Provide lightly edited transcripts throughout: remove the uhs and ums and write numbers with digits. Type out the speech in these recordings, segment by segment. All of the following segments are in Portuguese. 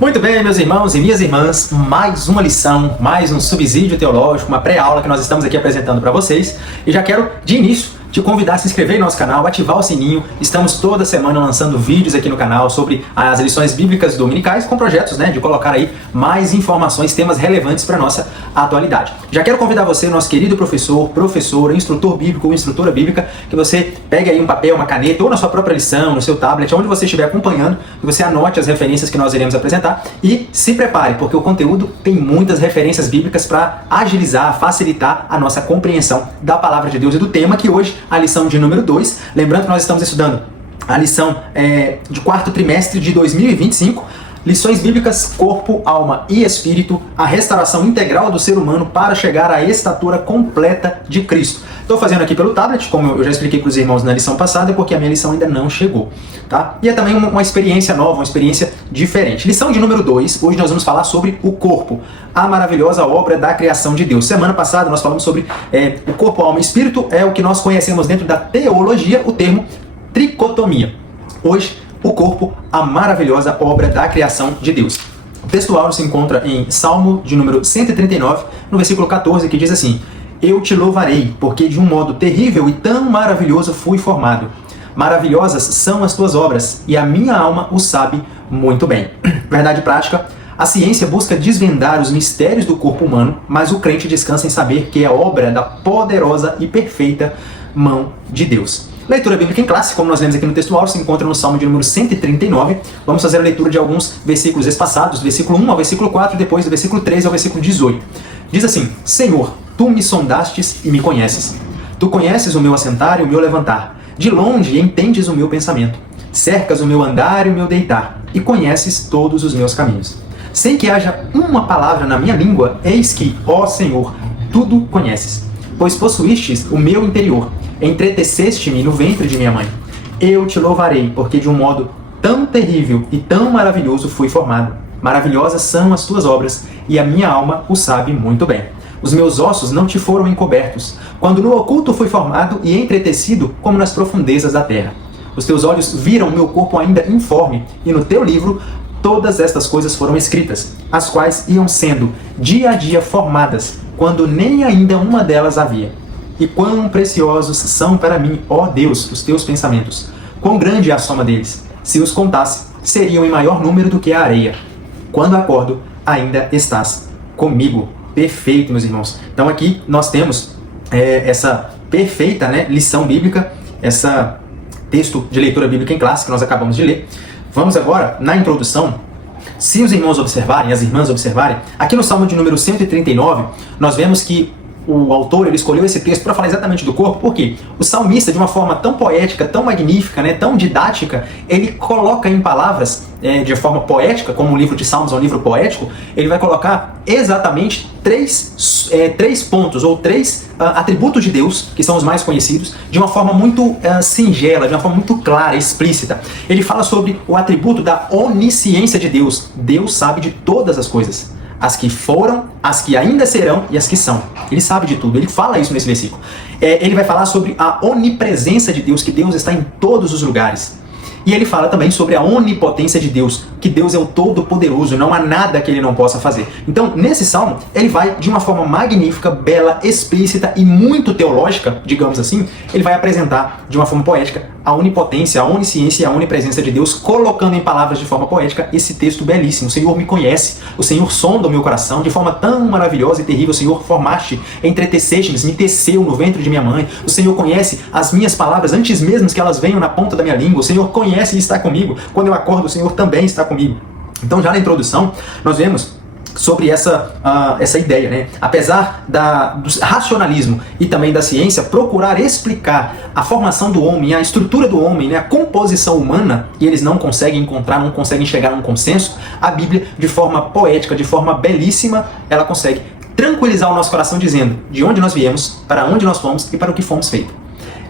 Muito bem, meus irmãos e minhas irmãs, mais uma lição, mais um subsídio teológico, uma pré-aula que nós estamos aqui apresentando para vocês. E já quero, de início, te convidar a se inscrever em nosso canal, ativar o sininho. Estamos toda semana lançando vídeos aqui no canal sobre as lições bíblicas dominicais com projetos, de colocar aí mais informações, temas relevantes para a nossa atualidade. Já quero convidar você, nosso querido professor, instrutor bíblico ou instrutora bíblica, que você pegue aí um papel, uma caneta ou na sua própria lição, no seu tablet, onde você estiver acompanhando, que você anote as referências que nós iremos apresentar e se prepare, porque o conteúdo tem muitas referências bíblicas para agilizar, facilitar a nossa compreensão da palavra de Deus e do tema que hoje a lição de número 2. Lembrando que nós estamos estudando a lição de quarto trimestre de 2025, lições bíblicas, corpo, alma e espírito, a restauração integral do ser humano para chegar à estatura completa de Cristo. Estou fazendo aqui pelo tablet, como eu já expliquei para os irmãos na lição passada, porque a minha lição ainda não chegou, tá? E é também uma experiência nova, uma experiência diferente. Lição de número 2, hoje nós vamos falar sobre o corpo, a maravilhosa obra da criação de Deus. Semana passada nós falamos sobre o corpo, alma e espírito, é o que nós conhecemos dentro da teologia, o termo tricotomia. Hoje, o corpo, a maravilhosa obra da criação de Deus. O textual se encontra em Salmo de número 139, no versículo 14, que diz assim: Eu te louvarei, porque de um modo terrível e tão maravilhoso fui formado. Maravilhosas são as tuas obras, e a minha alma o sabe muito bem. Verdade prática: a ciência busca desvendar os mistérios do corpo humano, mas o crente descansa em saber que é obra da poderosa e perfeita mão de Deus. Leitura bíblica em classe, como nós lemos aqui no textual, se encontra no Salmo de número 139. Vamos fazer a leitura de alguns versículos espaçados, do versículo 1 ao versículo 4, e depois do versículo 13 ao versículo 18. Diz assim: Senhor, tu me sondastes e me conheces. Tu conheces o meu assentar e o meu levantar. De longe entendes o meu pensamento. Cercas o meu andar e o meu deitar, e conheces todos os meus caminhos. Sem que haja uma palavra na minha língua, eis que, ó Senhor, tudo conheces. Pois possuístes o meu interior, entreteceste-me no ventre de minha mãe. Eu te louvarei, porque de um modo tão terrível e tão maravilhoso fui formado. Maravilhosas são as tuas obras, e a minha alma o sabe muito bem. Os meus ossos não te foram encobertos, quando no oculto fui formado e entretecido como nas profundezas da terra. Os teus olhos viram o meu corpo ainda informe, e no teu livro todas estas coisas foram escritas, as quais iam sendo dia a dia formadas, quando nem ainda uma delas havia. E quão preciosos são para mim, ó Deus, os teus pensamentos. Quão grande é a soma deles. Se os contasse, seriam em maior número do que a areia. Quando acordo, ainda estás comigo. Perfeito, meus irmãos. Então aqui nós temos essa perfeita lição bíblica, esse texto de leitura bíblica em classe que nós acabamos de ler. Vamos agora, na introdução, se os irmãos observarem, as irmãs observarem, aqui no Salmo de número 139, nós vemos que o autor ele escolheu esse texto para falar exatamente do corpo, porque o salmista, de uma forma tão poética, tão magnífica, tão didática, ele coloca em palavras, de forma poética, como o livro de Salmos é um livro poético, ele vai colocar exatamente três pontos, ou três atributos de Deus, que são os mais conhecidos, de uma forma muito singela, de uma forma muito clara, explícita. Ele fala sobre o atributo da onisciência de Deus. Deus sabe de todas as coisas. As que foram, as que ainda serão e as que são. Ele sabe de tudo, ele fala isso nesse versículo. Ele vai falar sobre a onipresença de Deus, que Deus está em todos os lugares. E ele fala também sobre a onipotência de Deus, que Deus é o Todo-Poderoso, não há nada que ele não possa fazer. Então, nesse salmo, ele vai de uma forma magnífica, bela, explícita e muito teológica, digamos assim, ele vai apresentar de uma forma poética a onipotência, a onisciência e a onipresença de Deus, colocando em palavras de forma poética esse texto belíssimo. O Senhor me conhece, o Senhor sonda o meu coração, de forma tão maravilhosa e terrível, o Senhor formaste, entreteceste-me, me teceu no ventre de minha mãe, o Senhor conhece as minhas palavras antes mesmo que elas venham na ponta da minha língua, o Senhor conhece e está comigo, quando eu acordo o Senhor também está comigo. Então já na introdução nós vemos sobre essa ideia, apesar do racionalismo e também da ciência procurar explicar a formação do homem, a estrutura do homem, a composição humana, e eles não conseguem encontrar, não conseguem chegar a um consenso, a Bíblia, de forma poética, de forma belíssima, ela consegue tranquilizar o nosso coração dizendo de onde nós viemos, para onde nós fomos e para o que fomos feitos.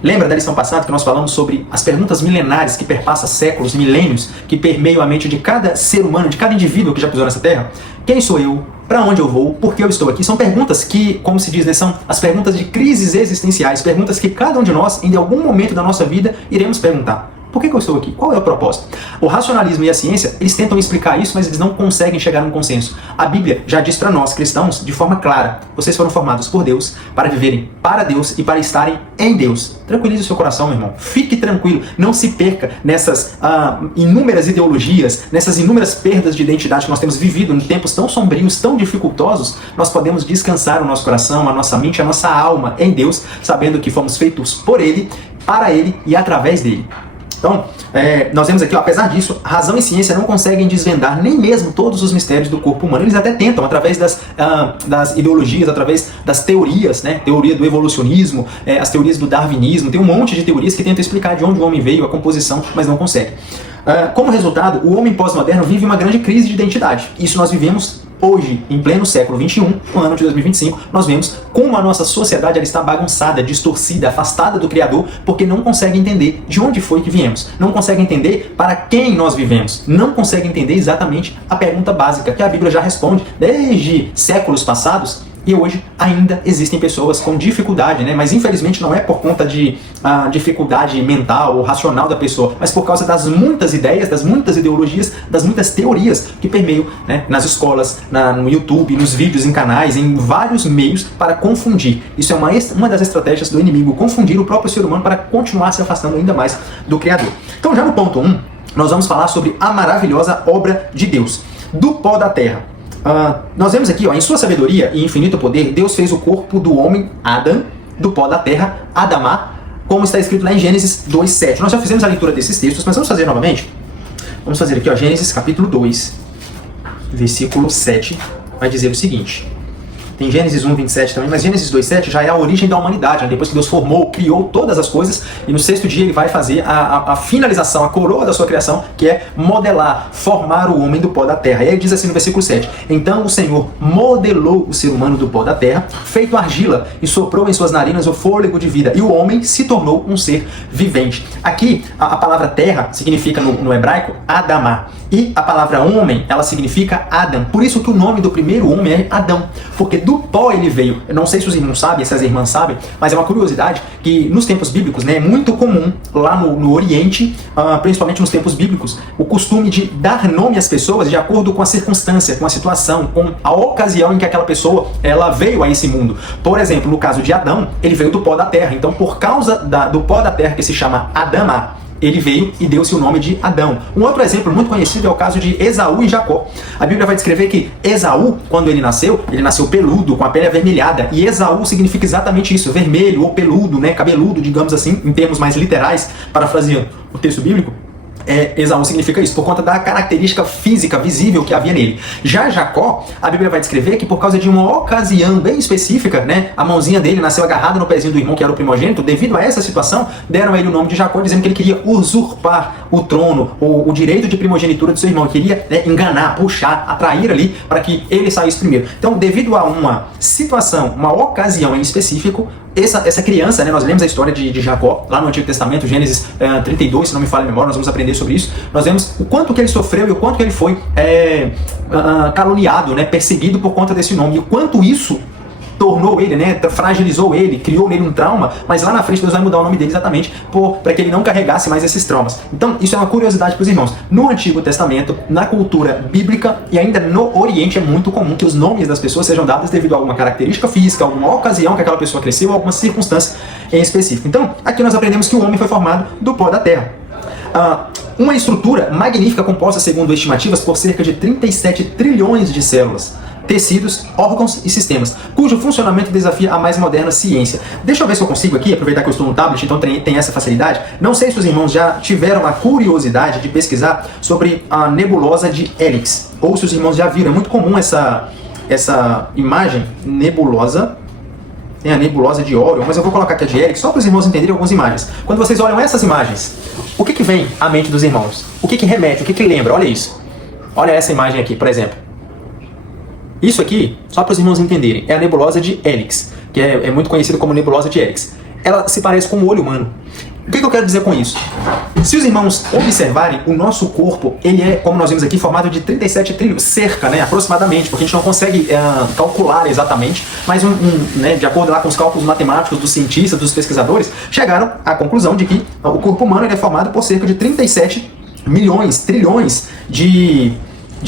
Lembra da lição passada que nós falamos sobre as perguntas milenares que perpassam séculos, milênios, que permeiam a mente de cada ser humano, de cada indivíduo que já pisou nessa terra? Quem sou eu? Para onde eu vou? Por que eu estou aqui? São perguntas que, como se diz, são as perguntas de crises existenciais, perguntas que cada um de nós, em algum momento da nossa vida, iremos perguntar. Por que eu estou aqui? Qual é o propósito? O racionalismo e a ciência, eles tentam explicar isso, mas eles não conseguem chegar num consenso. A Bíblia já diz para nós, cristãos, de forma clara, vocês foram formados por Deus para viverem para Deus e para estarem em Deus. Tranquilize o seu coração, meu irmão. Fique tranquilo. Não se perca nessas inúmeras ideologias, nessas inúmeras perdas de identidade que nós temos vivido em tempos tão sombrios, tão dificultosos. Nós podemos descansar o nosso coração, a nossa mente, a nossa alma em Deus, sabendo que fomos feitos por Ele, para Ele e através dele. Então, nós vemos aqui, apesar disso, razão e ciência não conseguem desvendar nem mesmo todos os mistérios do corpo humano. Eles até tentam, através das ideologias, através das teorias, né? Teoria do evolucionismo, as teorias do darwinismo, tem um monte de teorias que tentam explicar de onde o homem veio, a composição, mas não conseguem. Como resultado, o homem pós-moderno vive uma grande crise de identidade. Isso nós vivemos hoje, em pleno século XXI, no ano de 2025, nós vemos como a nossa sociedade ela está bagunçada, distorcida, afastada do Criador, porque não consegue entender de onde foi que viemos, não consegue entender para quem nós vivemos, não consegue entender exatamente a pergunta básica que a Bíblia já responde desde séculos passados. E hoje ainda existem pessoas com dificuldade, né? Mas infelizmente não é por conta de dificuldade mental ou racional da pessoa, mas por causa das muitas ideias, das muitas ideologias, das muitas teorias que permeiam, né, nas escolas, no YouTube, nos vídeos, em canais, em vários meios para confundir. Isso é uma das estratégias do inimigo, confundir o próprio ser humano para continuar se afastando ainda mais do Criador. Então já no ponto 1, nós vamos falar sobre a maravilhosa obra de Deus, do pó da terra. Nós vemos aqui, em sua sabedoria e infinito poder, Deus fez o corpo do homem, Adão, do pó da terra, Adamá, como está escrito lá em Gênesis 2:7. Nós já fizemos a leitura desses textos, mas vamos fazer novamente? Vamos fazer aqui, Gênesis capítulo 2, versículo 7, vai dizer o seguinte. Tem Gênesis 1:27 também, mas Gênesis 2:7 já é a origem da humanidade, né? Depois que Deus formou, criou todas as coisas, e no sexto dia ele vai fazer a finalização, a coroa da sua criação, que é modelar, formar o homem do pó da terra. E aí diz assim no versículo 7, então o Senhor modelou o ser humano do pó da terra, feito argila, e soprou em suas narinas o fôlego de vida, e o homem se tornou um ser vivente. Aqui, a palavra terra significa no hebraico Adamá, e a palavra homem, ela significa Adão. Por isso que o nome do primeiro homem é Adão, porque do pó ele veio. Eu não sei se os irmãos sabem, se as irmãs sabem, mas é uma curiosidade que nos tempos bíblicos, né, é muito comum lá no Oriente, principalmente nos tempos bíblicos, o costume de dar nome às pessoas de acordo com a circunstância, com a situação, com a ocasião em que aquela pessoa ela veio a esse mundo. Por exemplo, no caso de Adão, ele veio do pó da terra. Então, por causa do pó da terra, que se chama Adamá, ele veio e deu-se o nome de Adão. Um outro exemplo muito conhecido é o caso de Esaú e Jacó. A Bíblia vai descrever que Esaú, quando ele nasceu peludo, com a pele avermelhada. E Esaú significa exatamente isso, vermelho ou peludo, né, cabeludo, digamos assim, em termos mais literais, parafraseando o texto bíblico. Esaú significa isso, por conta da característica física visível que havia nele. Já Jacó, a Bíblia vai descrever que por causa de uma ocasião bem específica, né, a mãozinha dele nasceu agarrada no pezinho do irmão que era o primogênito. Devido a essa situação, deram a ele o nome de Jacó, dizendo que ele queria usurpar o trono, o direito de primogenitura do seu irmão. Ele queria, né, enganar, puxar, atrair ali para que ele saísse primeiro. Então, devido a uma situação, uma ocasião em específico, essa criança, né, nós lemos a história de Jacó lá no Antigo Testamento, Gênesis 32, se não me falha a memória, nós vamos aprender sobre isso. Nós vemos o quanto que ele sofreu e o quanto que ele foi caluniado, né, perseguido por conta desse nome, e o quanto isso tornou ele, né, fragilizou ele, criou nele um trauma, mas lá na frente Deus vai mudar o nome dele exatamente para que ele não carregasse mais esses traumas. Então, isso é uma curiosidade para os irmãos. No Antigo Testamento, na cultura bíblica e ainda no Oriente, é muito comum que os nomes das pessoas sejam dados devido a alguma característica física, alguma ocasião que aquela pessoa cresceu, alguma circunstância em específico. Então, aqui nós aprendemos que o homem foi formado do pó da terra. Uma estrutura magnífica composta, segundo estimativas, por cerca de 37 trilhões de células, tecidos, órgãos e sistemas, cujo funcionamento desafia a mais moderna ciência. Deixa eu ver se eu consigo aqui, aproveitar que eu estou no tablet, então tem essa facilidade. Não sei se os irmãos já tiveram a curiosidade de pesquisar sobre a nebulosa de Hélix, ou se os irmãos já viram. É muito comum essa imagem, nebulosa. Tem a nebulosa de Órion, mas eu vou colocar aqui a de Hélix, só para os irmãos entenderem algumas imagens. Quando vocês olham essas imagens, o que vem à mente dos irmãos? O que remete, o que lembra? Olha isso. Olha essa imagem aqui, por exemplo. Isso aqui, só para os irmãos entenderem, é a nebulosa de Hélix, que é muito conhecida como nebulosa de Hélix. Ela se parece com o olho humano. O que eu quero dizer com isso? Se os irmãos observarem, o nosso corpo, ele é, como nós vimos aqui, formado de 37 trilhos, cerca, né, aproximadamente, porque a gente não consegue calcular exatamente, mas né, de acordo lá com os cálculos matemáticos dos cientistas, dos pesquisadores, chegaram à conclusão de que o corpo humano ele é formado por cerca de 37 milhões, trilhões de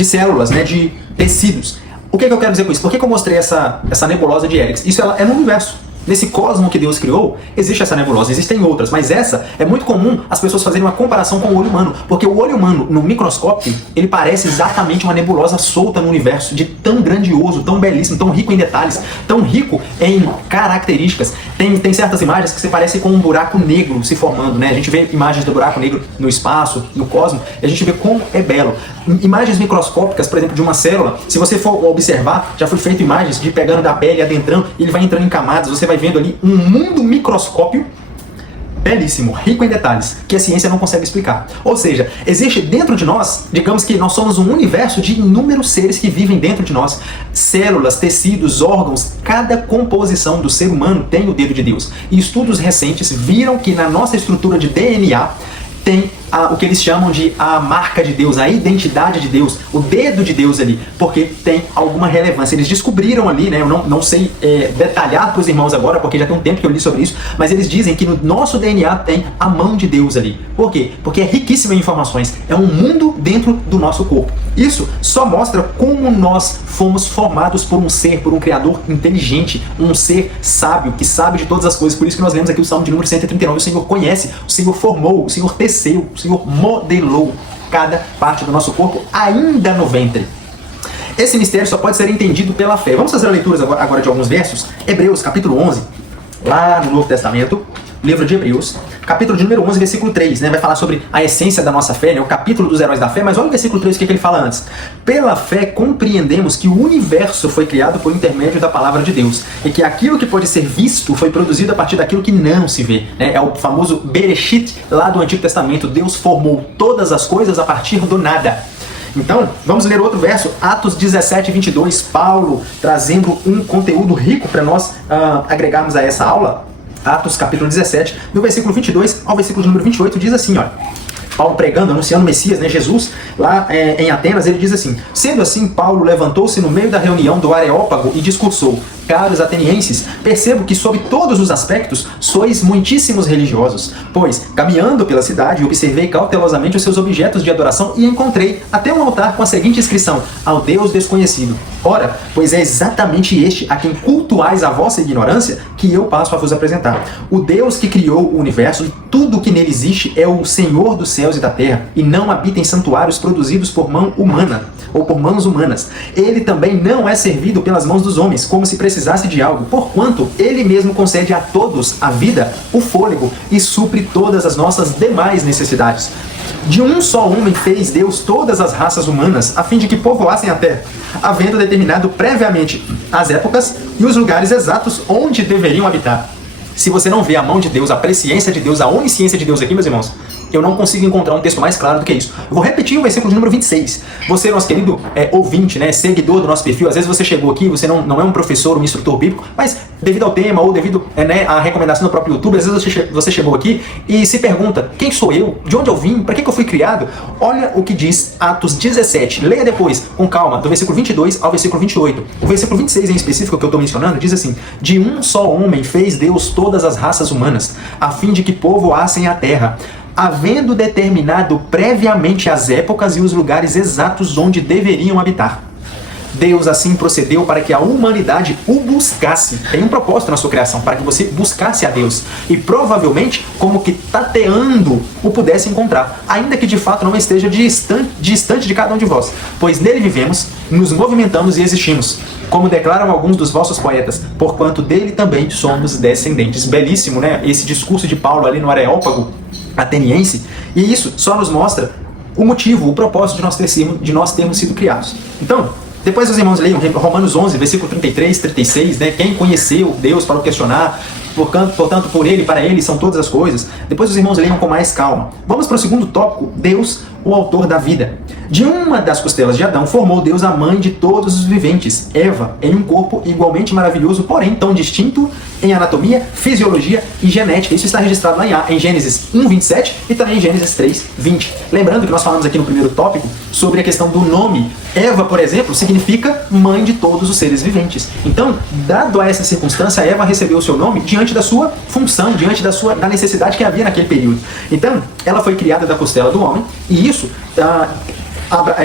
células, né, de tecidos. O que eu quero dizer com isso? Por que eu mostrei essa nebulosa de Eriks? Isso é no universo. Nesse cosmo que Deus criou, existe essa nebulosa, existem outras, mas essa é muito comum as pessoas fazerem uma comparação com o olho humano, porque o olho humano, no microscópio, ele parece exatamente uma nebulosa solta no universo, de tão grandioso, tão belíssimo, tão rico em detalhes, tão rico em características. Tem certas imagens que você parece com um buraco negro se formando, né? A gente vê imagens do buraco negro no espaço, no cosmo, e a gente vê como é belo. Imagens microscópicas, por exemplo, de uma célula, se você for observar, já foi feito imagens de pegando da pele, adentrando, e ele vai entrando em camadas, você vai vendo ali um mundo microscópio belíssimo, rico em detalhes, que a ciência não consegue explicar. Ou seja, existe dentro de nós, digamos que nós somos um universo de inúmeros seres que vivem dentro de nós. Células, tecidos, órgãos, cada composição do ser humano tem o dedo de Deus. E estudos recentes viram que na nossa estrutura de DNA tem o que eles chamam de a marca de Deus, a identidade de Deus, o dedo de Deus ali, porque tem alguma relevância. Eles descobriram ali, né, eu não sei detalhar para os irmãos agora, porque já tem um tempo que eu li sobre isso, mas eles dizem que no nosso DNA tem a mão de Deus ali. Por quê? Porque é riquíssimo em informações, é um mundo dentro do nosso corpo. Isso só mostra como nós fomos formados por um ser, por um Criador inteligente, um ser sábio, que sabe de todas as coisas. Por isso que nós lemos aqui o Salmo de número 139, o Senhor conhece, o Senhor formou, o Senhor teceu, o Senhor modelou cada parte do nosso corpo ainda no ventre. Esse mistério só pode ser entendido pela fé. Vamos fazer a leitura agora de alguns versos. Hebreus, capítulo 11, lá no Novo Testamento, livro de Hebreus, capítulo de número 11, versículo 3, né? Vai falar sobre a essência da nossa fé, né? O capítulo dos heróis da fé, mas olha o versículo 3, o que ele fala antes. Pela fé compreendemos que o universo foi criado por intermédio da palavra de Deus, e que aquilo que pode ser visto foi produzido a partir daquilo que não se vê, né? É o famoso Bereshit lá do Antigo Testamento. Deus formou todas as coisas a partir do nada. Então, vamos ler outro verso, Atos 17, 22, Paulo trazendo um conteúdo rico para nós agregarmos a essa aula. Atos capítulo 17, do versículo 22 ao versículo de número 28, diz assim, olha, Paulo pregando, anunciando o Messias, né, Jesus, lá em Atenas, ele diz assim: sendo assim, Paulo levantou-se no meio da reunião do Areópago e discursou: caros atenienses, percebo que sob todos os aspectos sois muitíssimos religiosos, pois, caminhando pela cidade, observei cautelosamente os seus objetos de adoração e encontrei até um altar com a seguinte inscrição: ao Deus desconhecido. Ora, pois é exatamente este a quem cultuais a vossa ignorância que eu passo a vos apresentar. O Deus que criou o universo e tudo o que nele existe é o Senhor dos céus e da terra, e não habita em santuários produzidos por mão humana, ou por mãos humanas. Ele também não é servido pelas mãos dos homens, como se precisasse de algo, porquanto ele mesmo concede a todos a vida, o fôlego, e supre todas as nossas demais necessidades. De um só homem fez Deus todas as raças humanas, a fim de que povoassem a terra, havendo determinado previamente as épocas e os lugares exatos onde deveriam habitar. Se você não vê a mão de Deus, a presciência de Deus, a onisciência de Deus aqui, meus irmãos, eu não consigo encontrar um texto mais claro do que isso. Eu vou repetir o versículo de número 26. Você, nosso querido ouvinte, né, seguidor do nosso perfil, às vezes você chegou aqui, você não é um professor, um instrutor bíblico, mas devido ao tema ou devido à recomendação do próprio YouTube, às vezes você chegou aqui e se pergunta: quem sou eu? De onde eu vim? Para que eu fui criado? Olha o que diz Atos 17. Leia depois, com calma, do versículo 22 ao versículo 28. O versículo 26 em específico que eu estou mencionando diz assim: de um só homem fez Deus todas as raças humanas, a fim de que povoassem a terra, havendo determinado previamente as épocas e os lugares exatos onde deveriam habitar. Deus assim procedeu para que a humanidade o buscasse. Tem um propósito na sua criação, para que você buscasse a Deus. E provavelmente, como que tateando, o pudesse encontrar, ainda que de fato não esteja distante de cada um de vós. Pois nele vivemos, nos movimentamos e existimos, como declaram alguns dos vossos poetas, porquanto dele também somos descendentes. Belíssimo, né? Esse discurso de Paulo ali no Areópago ateniense. E isso só nos mostra o motivo, o propósito de nós termos sido criados. Então, depois os irmãos leiam Romanos 11, versículo 33, 36, né? Quem conheceu Deus para o questionar, portanto, por ele, para ele são todas as coisas. Depois os irmãos leiam com mais calma. Vamos para o segundo tópico: Deus o autor da vida. De uma das costelas de Adão formou Deus a mãe de todos os viventes, Eva, em um corpo igualmente maravilhoso, porém tão distinto em anatomia, fisiologia e genética. Isso está registrado lá em Gênesis 1:27 e também em Gênesis 3:20. Lembrando que nós falamos aqui no primeiro tópico sobre a questão do nome. Eva, por exemplo, significa mãe de todos os seres viventes. Então, dado a essa circunstância, Eva recebeu o seu nome diante da sua função, diante da necessidade que havia naquele período. Então, ela foi criada da costela do homem, e isso,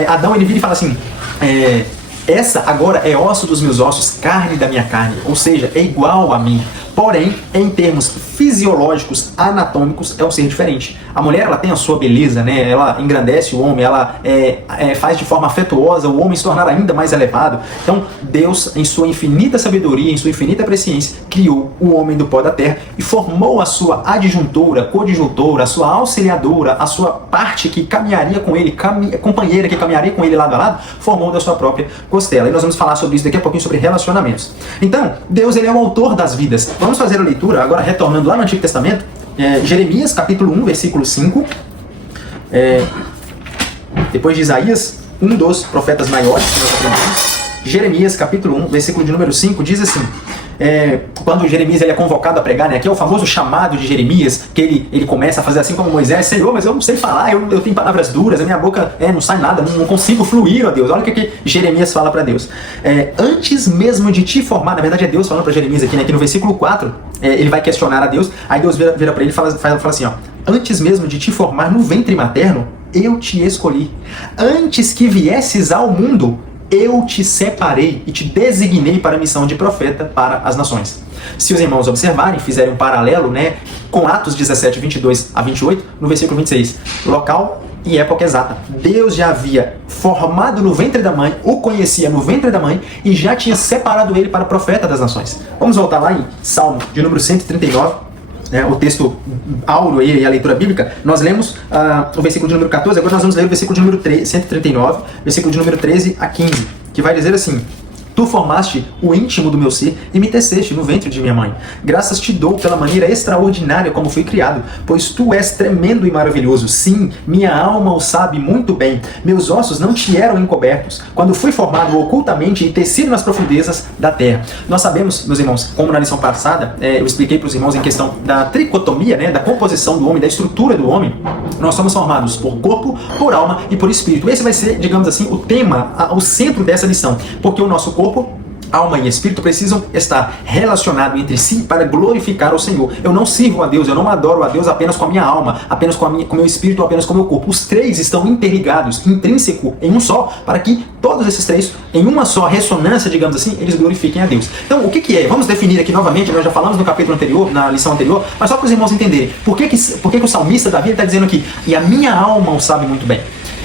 Adão ele vira e fala assim, essa agora é osso dos meus ossos, carne da minha carne, ou seja, é igual a mim. Porém, em termos fisiológicos, anatômicos, é um ser diferente. A mulher, ela tem a sua beleza, né? Ela engrandece o homem, ela faz de forma afetuosa o homem se tornar ainda mais elevado. Então, Deus, em sua infinita sabedoria, em sua infinita presciência, criou o homem do pó da terra e formou a sua adjuntora, coadjuntora, a sua auxiliadora, a sua parte que caminharia com ele, companheira que caminharia com ele lado a lado, formou da sua própria costela. E nós vamos falar sobre isso daqui a pouquinho, sobre relacionamentos. Então, Deus, ele é o autor das vidas. Vamos fazer a leitura, agora retornando lá no Antigo Testamento, Jeremias capítulo 1, versículo 5, depois de Isaías, um dos profetas maiores que nós aprendemos. Jeremias capítulo 1, versículo de número 5, diz assim, quando Jeremias ele é convocado a pregar, né, aqui é o famoso chamado de Jeremias, que ele começa a fazer assim como Moisés, Senhor, mas eu não sei falar, eu tenho palavras duras, a minha boca não sai nada, não consigo fluir, ó Deus. Olha o que Jeremias fala para Deus. Antes mesmo de te formar, na verdade é Deus falando para Jeremias aqui, né, que no versículo 4, ele vai questionar a Deus, aí Deus vira para ele e fala assim, ó, antes mesmo de te formar no ventre materno, eu te escolhi. Antes que viesses ao mundo, eu te separei e te designei para a missão de profeta para as nações. Se os irmãos observarem, fizerem um paralelo, né, com Atos 17, 22 a 28, no versículo 26, local e época exata. Deus já havia formado no ventre da mãe, o conhecia no ventre da mãe e já tinha separado ele para profeta das nações. Vamos voltar lá em Salmo de número 139, o texto áureo e a leitura bíblica. Nós lemos o versículo de número 14, agora nós vamos ler o versículo de número 139, versículo de número 13 a 15, que vai dizer assim: Tu formaste o íntimo do meu ser e me teceste no ventre de minha mãe. Graças te dou pela maneira extraordinária como fui criado, pois tu és tremendo e maravilhoso. Sim, minha alma o sabe muito bem. Meus ossos não te eram encobertos, quando fui formado ocultamente e tecido nas profundezas da terra. Nós sabemos, meus irmãos, como na lição passada, eu expliquei para os irmãos em questão da tricotomia, né, da composição do homem, da estrutura do homem. Nós somos formados por corpo, por alma e por espírito. Esse vai ser, digamos assim, o tema, o centro dessa lição, porque o nosso corpo, alma e espírito precisam estar relacionados entre si para glorificar o Senhor. Eu não sirvo a Deus, eu não adoro a Deus apenas com a minha alma, apenas com o meu espírito, apenas com o meu corpo. Os três estão interligados, intrínseco, em um só, para que todos esses três, em uma só ressonância, digamos assim, eles glorifiquem a Deus. Então, o que é? Vamos definir aqui novamente, nós já falamos no capítulo anterior, na lição anterior, mas só para os irmãos entenderem. Por que o salmista Davi está dizendo aqui, e a minha alma o sabe muito bem?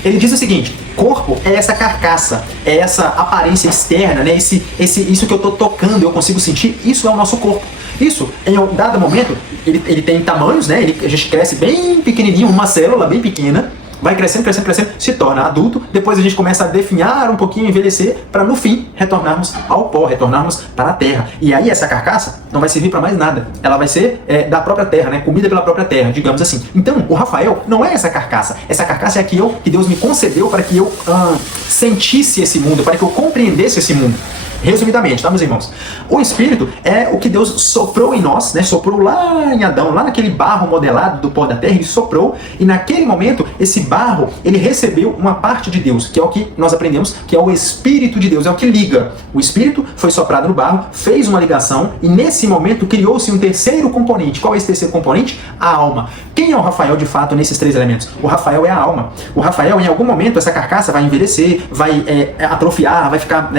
Ele diz o seguinte: corpo é essa carcaça, é essa aparência externa, né? Isso que eu estou tocando, eu consigo sentir, isso é o nosso corpo. Isso, em um dado momento, ele tem tamanhos, né? A gente cresce bem pequenininho, uma célula bem pequena, vai crescendo, crescendo, crescendo, se torna adulto, depois a gente começa a definhar um pouquinho, envelhecer, para no fim retornarmos ao pó, retornarmos para a terra. E aí essa carcaça não vai servir para mais nada. Ela vai ser da própria terra, né? Comida pela própria terra, digamos assim. Então, o Rafael não é essa carcaça. Essa carcaça é que Deus me concedeu para que eu sentisse esse mundo, para que eu compreendesse esse mundo. Resumidamente, tá, meus irmãos? O Espírito é o que Deus soprou em nós, né? Soprou lá em Adão, lá naquele barro modelado do pó da terra, ele soprou, e naquele momento, esse barro, ele recebeu uma parte de Deus, que é o que nós aprendemos, que é o Espírito de Deus, é o que liga. O Espírito foi soprado no barro, fez uma ligação, e nesse momento criou-se um terceiro componente. Qual é esse terceiro componente? A alma. Quem é o Rafael, de fato, nesses três elementos? O Rafael é a alma. O Rafael, em algum momento, essa carcaça vai envelhecer, vai atrofiar, vai ficar,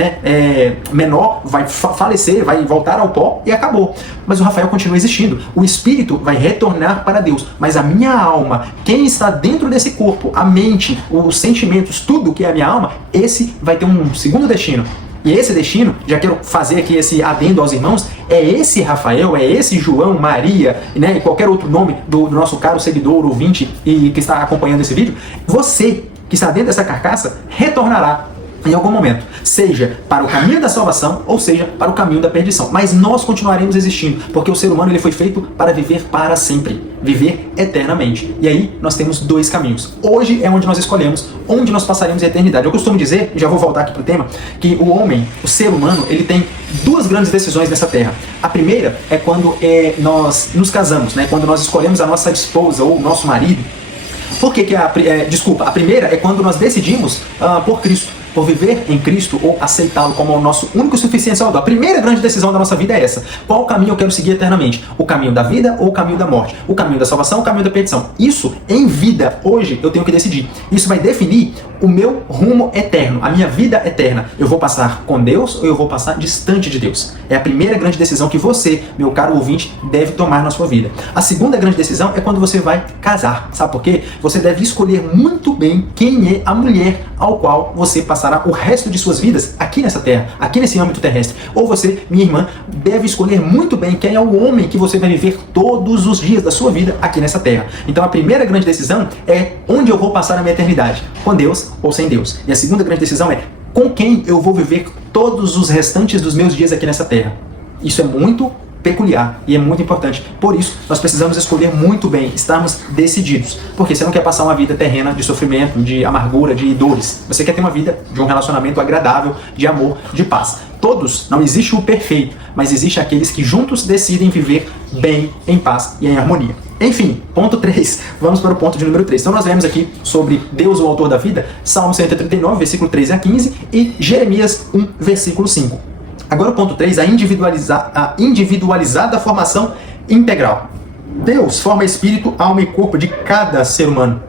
menor, vai falecer, vai voltar ao pó e acabou. Mas o Rafael continua existindo. O espírito vai retornar para Deus. Mas a minha alma, quem está dentro desse corpo, a mente, os sentimentos, tudo que é a minha alma, esse vai ter um segundo destino. E esse destino, já quero fazer aqui esse adendo aos irmãos, é esse Rafael, é esse João, Maria, né, e qualquer outro nome do nosso caro seguidor, ouvinte e que está acompanhando esse vídeo. Você que está dentro dessa carcaça retornará em algum momento, seja para o caminho da salvação ou seja para o caminho da perdição. Mas nós continuaremos existindo, porque o ser humano ele foi feito para viver para sempre, viver eternamente. E aí nós temos dois caminhos. Hoje é onde nós escolhemos, onde nós passaremos a eternidade. Eu costumo dizer, e já vou voltar aqui para o tema, que o homem, o ser humano, ele tem duas grandes decisões nessa terra. A primeira é quando nós nos casamos, né? Quando nós escolhemos a nossa esposa ou o nosso marido. Por que a primeira é quando nós decidimos por Cristo, por viver em Cristo ou aceitá-lo como o nosso único e suficiente Salvador. A primeira grande decisão da nossa vida é essa. Qual caminho eu quero seguir eternamente? O caminho da vida ou o caminho da morte? O caminho da salvação ou o caminho da perdição? Isso, em vida, hoje, eu tenho que decidir. Isso vai definir o meu rumo eterno, a minha vida eterna. Eu vou passar com Deus ou eu vou passar distante de Deus? É a primeira grande decisão que você, meu caro ouvinte, deve tomar na sua vida. A segunda grande decisão é quando você vai casar. Sabe por quê? Você deve escolher muito bem quem é a mulher ao qual você passará o resto de suas vidas aqui nessa terra, aqui nesse âmbito terrestre. Ou você, minha irmã, deve escolher muito bem quem é o homem que você vai viver todos os dias da sua vida aqui nessa terra. Então a primeira grande decisão é onde eu vou passar a minha eternidade, com Deus ou sem Deus. E a segunda grande decisão é com quem eu vou viver todos os restantes dos meus dias aqui nessa terra. Isso é muito peculiar e é muito importante. Por isso, nós precisamos escolher muito bem, estarmos decididos. Porque você não quer passar uma vida terrena de sofrimento, de amargura, de dores. Você quer ter uma vida de um relacionamento agradável, de amor, de paz. Todos, não existe o perfeito, mas existe aqueles que juntos decidem viver bem, em paz e em harmonia. Enfim, ponto 3. Vamos para o ponto de número 3. Então nós lemos aqui sobre Deus, o autor da vida, Salmo 139, versículo 13 a 15 e Jeremias 1, versículo 5. Agora o ponto 3, a individualizada formação integral. Deus forma espírito, alma e corpo de cada ser humano,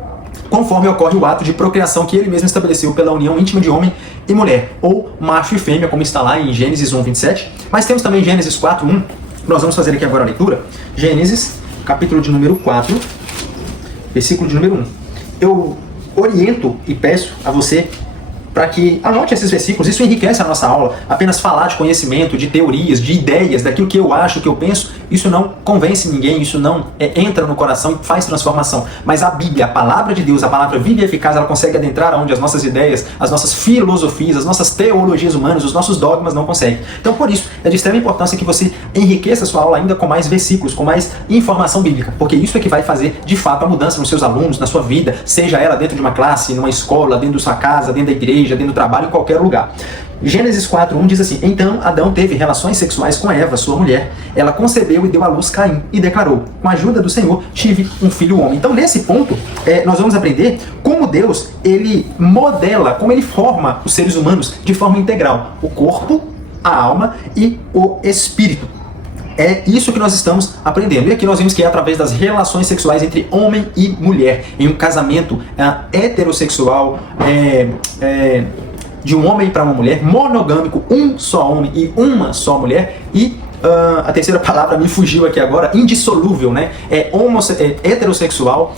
conforme ocorre o ato de procriação que ele mesmo estabeleceu pela união íntima de homem e mulher, ou macho e fêmea, como está lá em Gênesis 1, 27. Mas temos também Gênesis 4, 1. Nós vamos fazer aqui agora a leitura. Gênesis, capítulo de número 4, versículo de número 1. Eu oriento e peço a você para que anote esses versículos. Isso enriquece a nossa aula. Apenas falar de conhecimento, de teorias, de ideias, daquilo que eu acho, que eu penso, isso não convence ninguém, isso não entra no coração e faz transformação. Mas a Bíblia, a palavra de Deus, a palavra viva e eficaz, ela consegue adentrar onde as nossas ideias, as nossas filosofias, as nossas teologias humanas, os nossos dogmas não conseguem. Então, por isso, é de extrema importância que você enriqueça a sua aula ainda com mais versículos, com mais informação bíblica, porque isso é que vai fazer, de fato, a mudança nos seus alunos, na sua vida, seja ela dentro de uma classe, numa escola, dentro da sua casa, dentro da igreja, dentro do trabalho, em qualquer lugar. Gênesis 4:1 diz assim: então Adão teve relações sexuais com Eva, sua mulher. Ela concebeu e deu à luz Caim e declarou: com a ajuda do Senhor tive um filho homem. Então nesse ponto nós vamos aprender como Deus ele modela, como ele forma os seres humanos de forma integral, o corpo, a alma e o espírito. É isso que nós estamos aprendendo. E aqui nós vimos que é através das relações sexuais entre homem e mulher, em um casamento heterossexual, de um homem para uma mulher, monogâmico, um só homem e uma só mulher, e a terceira palavra me fugiu aqui agora, indissolúvel, né? Heterossexual,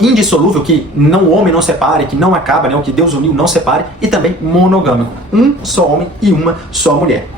indissolúvel, que não o homem não separe, que não acaba, né? O que Deus uniu não separe, e também monogâmico, um só homem e uma só mulher.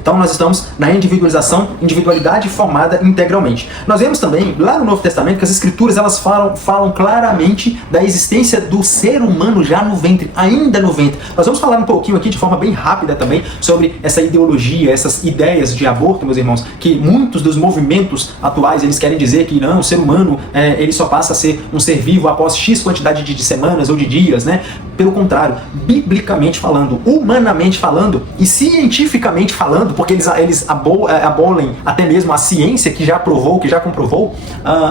Então nós estamos na individualidade formada integralmente. Nós vemos também, lá no Novo Testamento, que as Escrituras elas falam claramente da existência do ser humano já no ventre, ainda no ventre. Nós vamos falar um pouquinho aqui, de forma bem rápida também, sobre essa ideologia, essas ideias de aborto, meus irmãos, que muitos dos movimentos atuais, eles querem dizer que não, o ser humano, ele só passa a ser um ser vivo após X quantidade de semanas ou de dias, né? Pelo contrário, biblicamente falando, humanamente falando e cientificamente falando, porque eles abolem até mesmo a ciência que já provou, que já comprovou,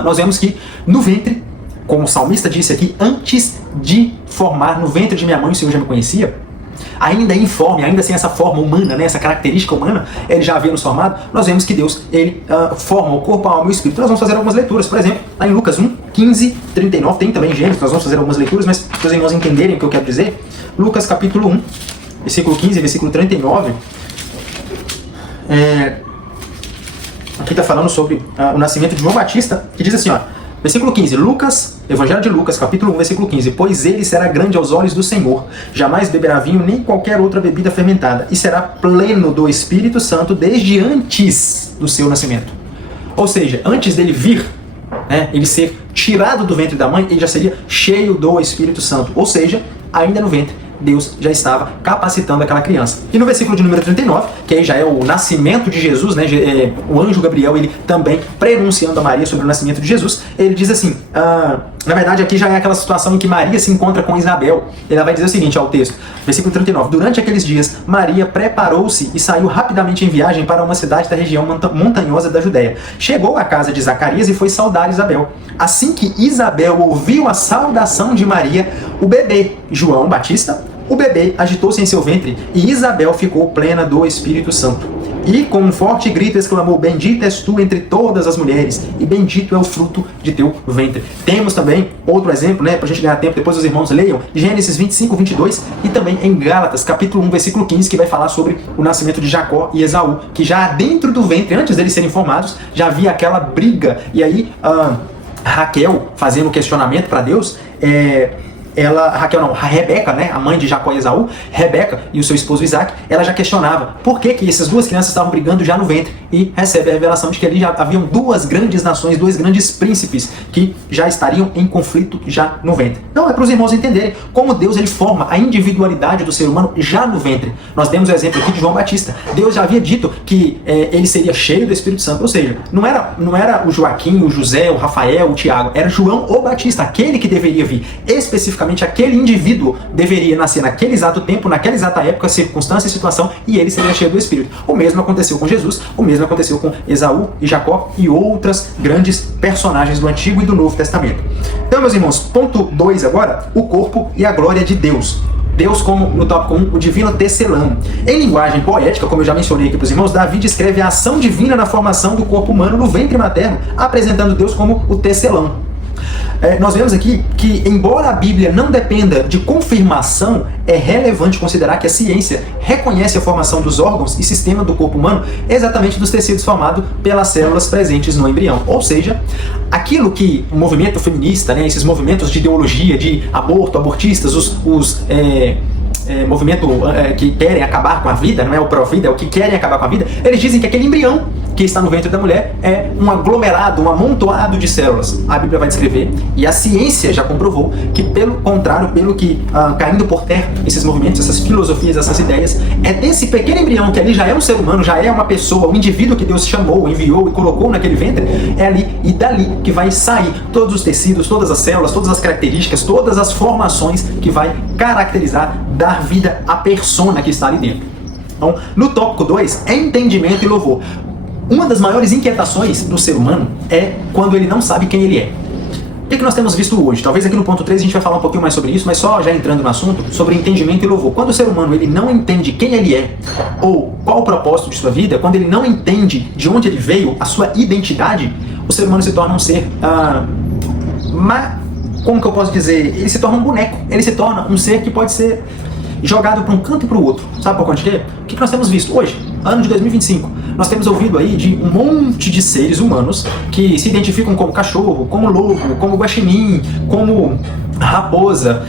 nós vemos que no ventre, como o salmista disse aqui, antes de formar no ventre de minha mãe o Senhor já me conhecia, ainda informe, ainda sem essa forma humana, né, essa característica humana, ele já havia nos formado. Nós vemos que Deus, ele forma o corpo, a alma e o espírito. Nós vamos fazer algumas leituras, por exemplo, lá em Lucas 1, 15, 39, tem também em Gênesis, nós vamos fazer algumas leituras, mas para os irmãos entenderem o que eu quero dizer, Lucas capítulo 1, versículo 15, versículo 39, aqui está falando sobre o nascimento de João Batista, que diz assim, ó, versículo 15, Evangelho de Lucas, capítulo 1, versículo 15. Pois ele será grande aos olhos do Senhor, jamais beberá vinho nem qualquer outra bebida fermentada, e será pleno do Espírito Santo desde antes do seu nascimento. Ou seja, antes dele vir, ele ser tirado do ventre da mãe, ele já seria cheio do Espírito Santo. Ou seja, ainda no ventre, Deus já estava capacitando aquela criança. E no versículo de número 39, que aí já é o nascimento de Jesus, né? O anjo Gabriel, ele também prenunciando a Maria sobre o nascimento de Jesus, ele diz assim, na verdade aqui já é aquela situação em que Maria se encontra com Isabel. Ela vai dizer o seguinte ao texto, versículo 39, durante aqueles dias, Maria preparou-se e saiu rapidamente em viagem para uma cidade da região montanhosa da Judéia. Chegou à casa de Zacarias e foi saudar Isabel. Assim que Isabel ouviu a saudação de Maria, o bebê, João Batista, o bebê agitou-se em seu ventre e Isabel ficou plena do Espírito Santo. E com um forte grito exclamou, bendita és tu entre todas as mulheres, e bendito é o fruto de teu ventre. Temos também outro exemplo, né, para a gente ganhar tempo, depois os irmãos leiam, Gênesis 25, 22, e também em Gálatas, capítulo 1, versículo 15, que vai falar sobre o nascimento de Jacó e Esaú, que já dentro do ventre, antes deles serem formados, já havia aquela briga. E aí, Raquel, fazendo um questionamento para Deus, a Rebeca, né, a mãe de Jacó e Esaú, Rebeca e o seu esposo Isaac, ela já questionava por que essas duas crianças estavam brigando já no ventre, e recebe a revelação de que ali já haviam duas grandes nações, dois grandes príncipes que já estariam em conflito já no ventre. Então é para os irmãos entenderem como Deus ele forma a individualidade do ser humano já no ventre. Nós temos o exemplo aqui de João Batista. Deus já havia dito que ele seria cheio do Espírito Santo, ou seja, não era o Joaquim, o José, o Rafael, o Tiago, era João o Batista, aquele que deveria vir. Especificamente aquele indivíduo deveria nascer naquele exato tempo, naquela exata época, circunstância e situação, e ele seria cheio do Espírito. O mesmo aconteceu com Jesus, o mesmo aconteceu com Esaú e Jacó e outras grandes personagens do Antigo e do Novo Testamento. Então, meus irmãos, ponto 2 agora, o corpo e a glória de Deus. Deus como, no tópico 1, o divino tecelão. Em linguagem poética, como eu já mencionei aqui para os irmãos, Davi descreve a ação divina na formação do corpo humano no ventre materno, apresentando Deus como o tecelão. Nós vemos aqui que, embora a Bíblia não dependa de confirmação, é relevante considerar que a ciência reconhece a formação dos órgãos e sistema do corpo humano exatamente dos tecidos formados pelas células presentes no embrião. Ou seja, aquilo que o movimento feminista, né, esses movimentos de ideologia, de aborto, abortistas, movimento que querem acabar com a vida, não é o pró-vida, é o que querem acabar com a vida, eles dizem que aquele embrião que está no ventre da mulher é um aglomerado, um amontoado de células. A Bíblia vai descrever, e a ciência já comprovou que, pelo contrário, pelo que caindo por terra, esses movimentos, essas filosofias, essas ideias, é desse pequeno embrião que ali já é um ser humano, já é uma pessoa, um indivíduo que Deus chamou, enviou e colocou naquele ventre, é ali e dali que vai sair todos os tecidos, todas as células, todas as características, todas as formações que vai caracterizar, dar vida à persona que está ali dentro. Então, no tópico 2, é entendimento e louvor. Uma das maiores inquietações do ser humano é quando ele não sabe quem ele é. O que nós temos visto hoje? Talvez aqui no ponto 3 a gente vai falar um pouquinho mais sobre isso, mas só já entrando no assunto, sobre entendimento e louvor. Quando o ser humano ele não entende quem ele é, ou qual o propósito de sua vida, quando ele não entende de onde ele veio, a sua identidade, o ser humano se torna um ser... como que eu posso dizer? Ele se torna um boneco. Ele se torna um ser que pode ser jogado para um canto e para o outro. Sabe por conta de quê? O que nós temos visto hoje? Ano de 2025. Nós temos ouvido aí de um monte de seres humanos que se identificam como cachorro, como lobo, como guaxinim, como raposa.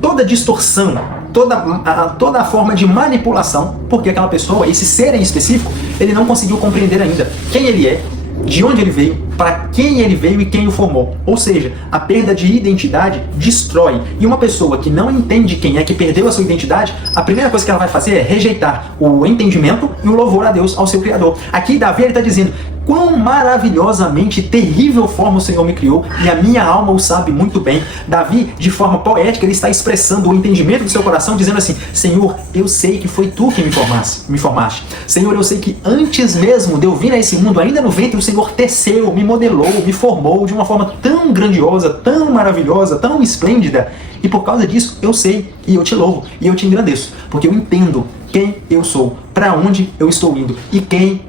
Toda distorção, toda a forma de manipulação, porque aquela pessoa, esse ser em específico, ele não conseguiu compreender ainda quem ele é, de onde ele veio, para quem ele veio e quem o formou. Ou seja, a perda de identidade destrói. E uma pessoa que não entende quem é, que perdeu a sua identidade, a primeira coisa que ela vai fazer é rejeitar o entendimento e o louvor a Deus, ao seu Criador. Aqui Davi está dizendo: quão maravilhosamente terrível forma o Senhor me criou, e a minha alma o sabe muito bem. Davi, de forma poética, ele está expressando o entendimento do seu coração, dizendo assim: Senhor, eu sei que foi tu que me formaste. Senhor, eu sei que antes mesmo de eu vir a esse mundo, ainda no ventre, o Senhor teceu, me modelou, me formou de uma forma tão grandiosa, tão maravilhosa, tão esplêndida. E por causa disso, eu sei, e eu te louvo, e eu te engrandeço, porque eu entendo quem eu sou, para onde eu estou indo, e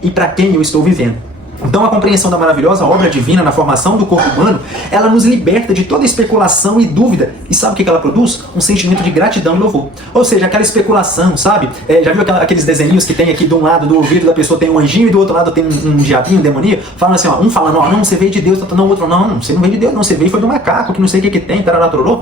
para quem eu estou vivendo. Então a compreensão da maravilhosa obra divina na formação do corpo humano, ela nos liberta de toda especulação e dúvida. E sabe o que ela produz? Um sentimento de gratidão e louvor. Ou seja, aquela especulação, sabe? Já viu aqueles desenhinhos que tem aqui de um lado do ouvido da pessoa tem um anjinho e do outro lado tem um diabinho, um demoníaco? Falando assim, um falando, não, você veio de Deus, não, o outro, não, você não veio de Deus, não, você veio foi do macaco, que não sei o que tem, tarará, trorô.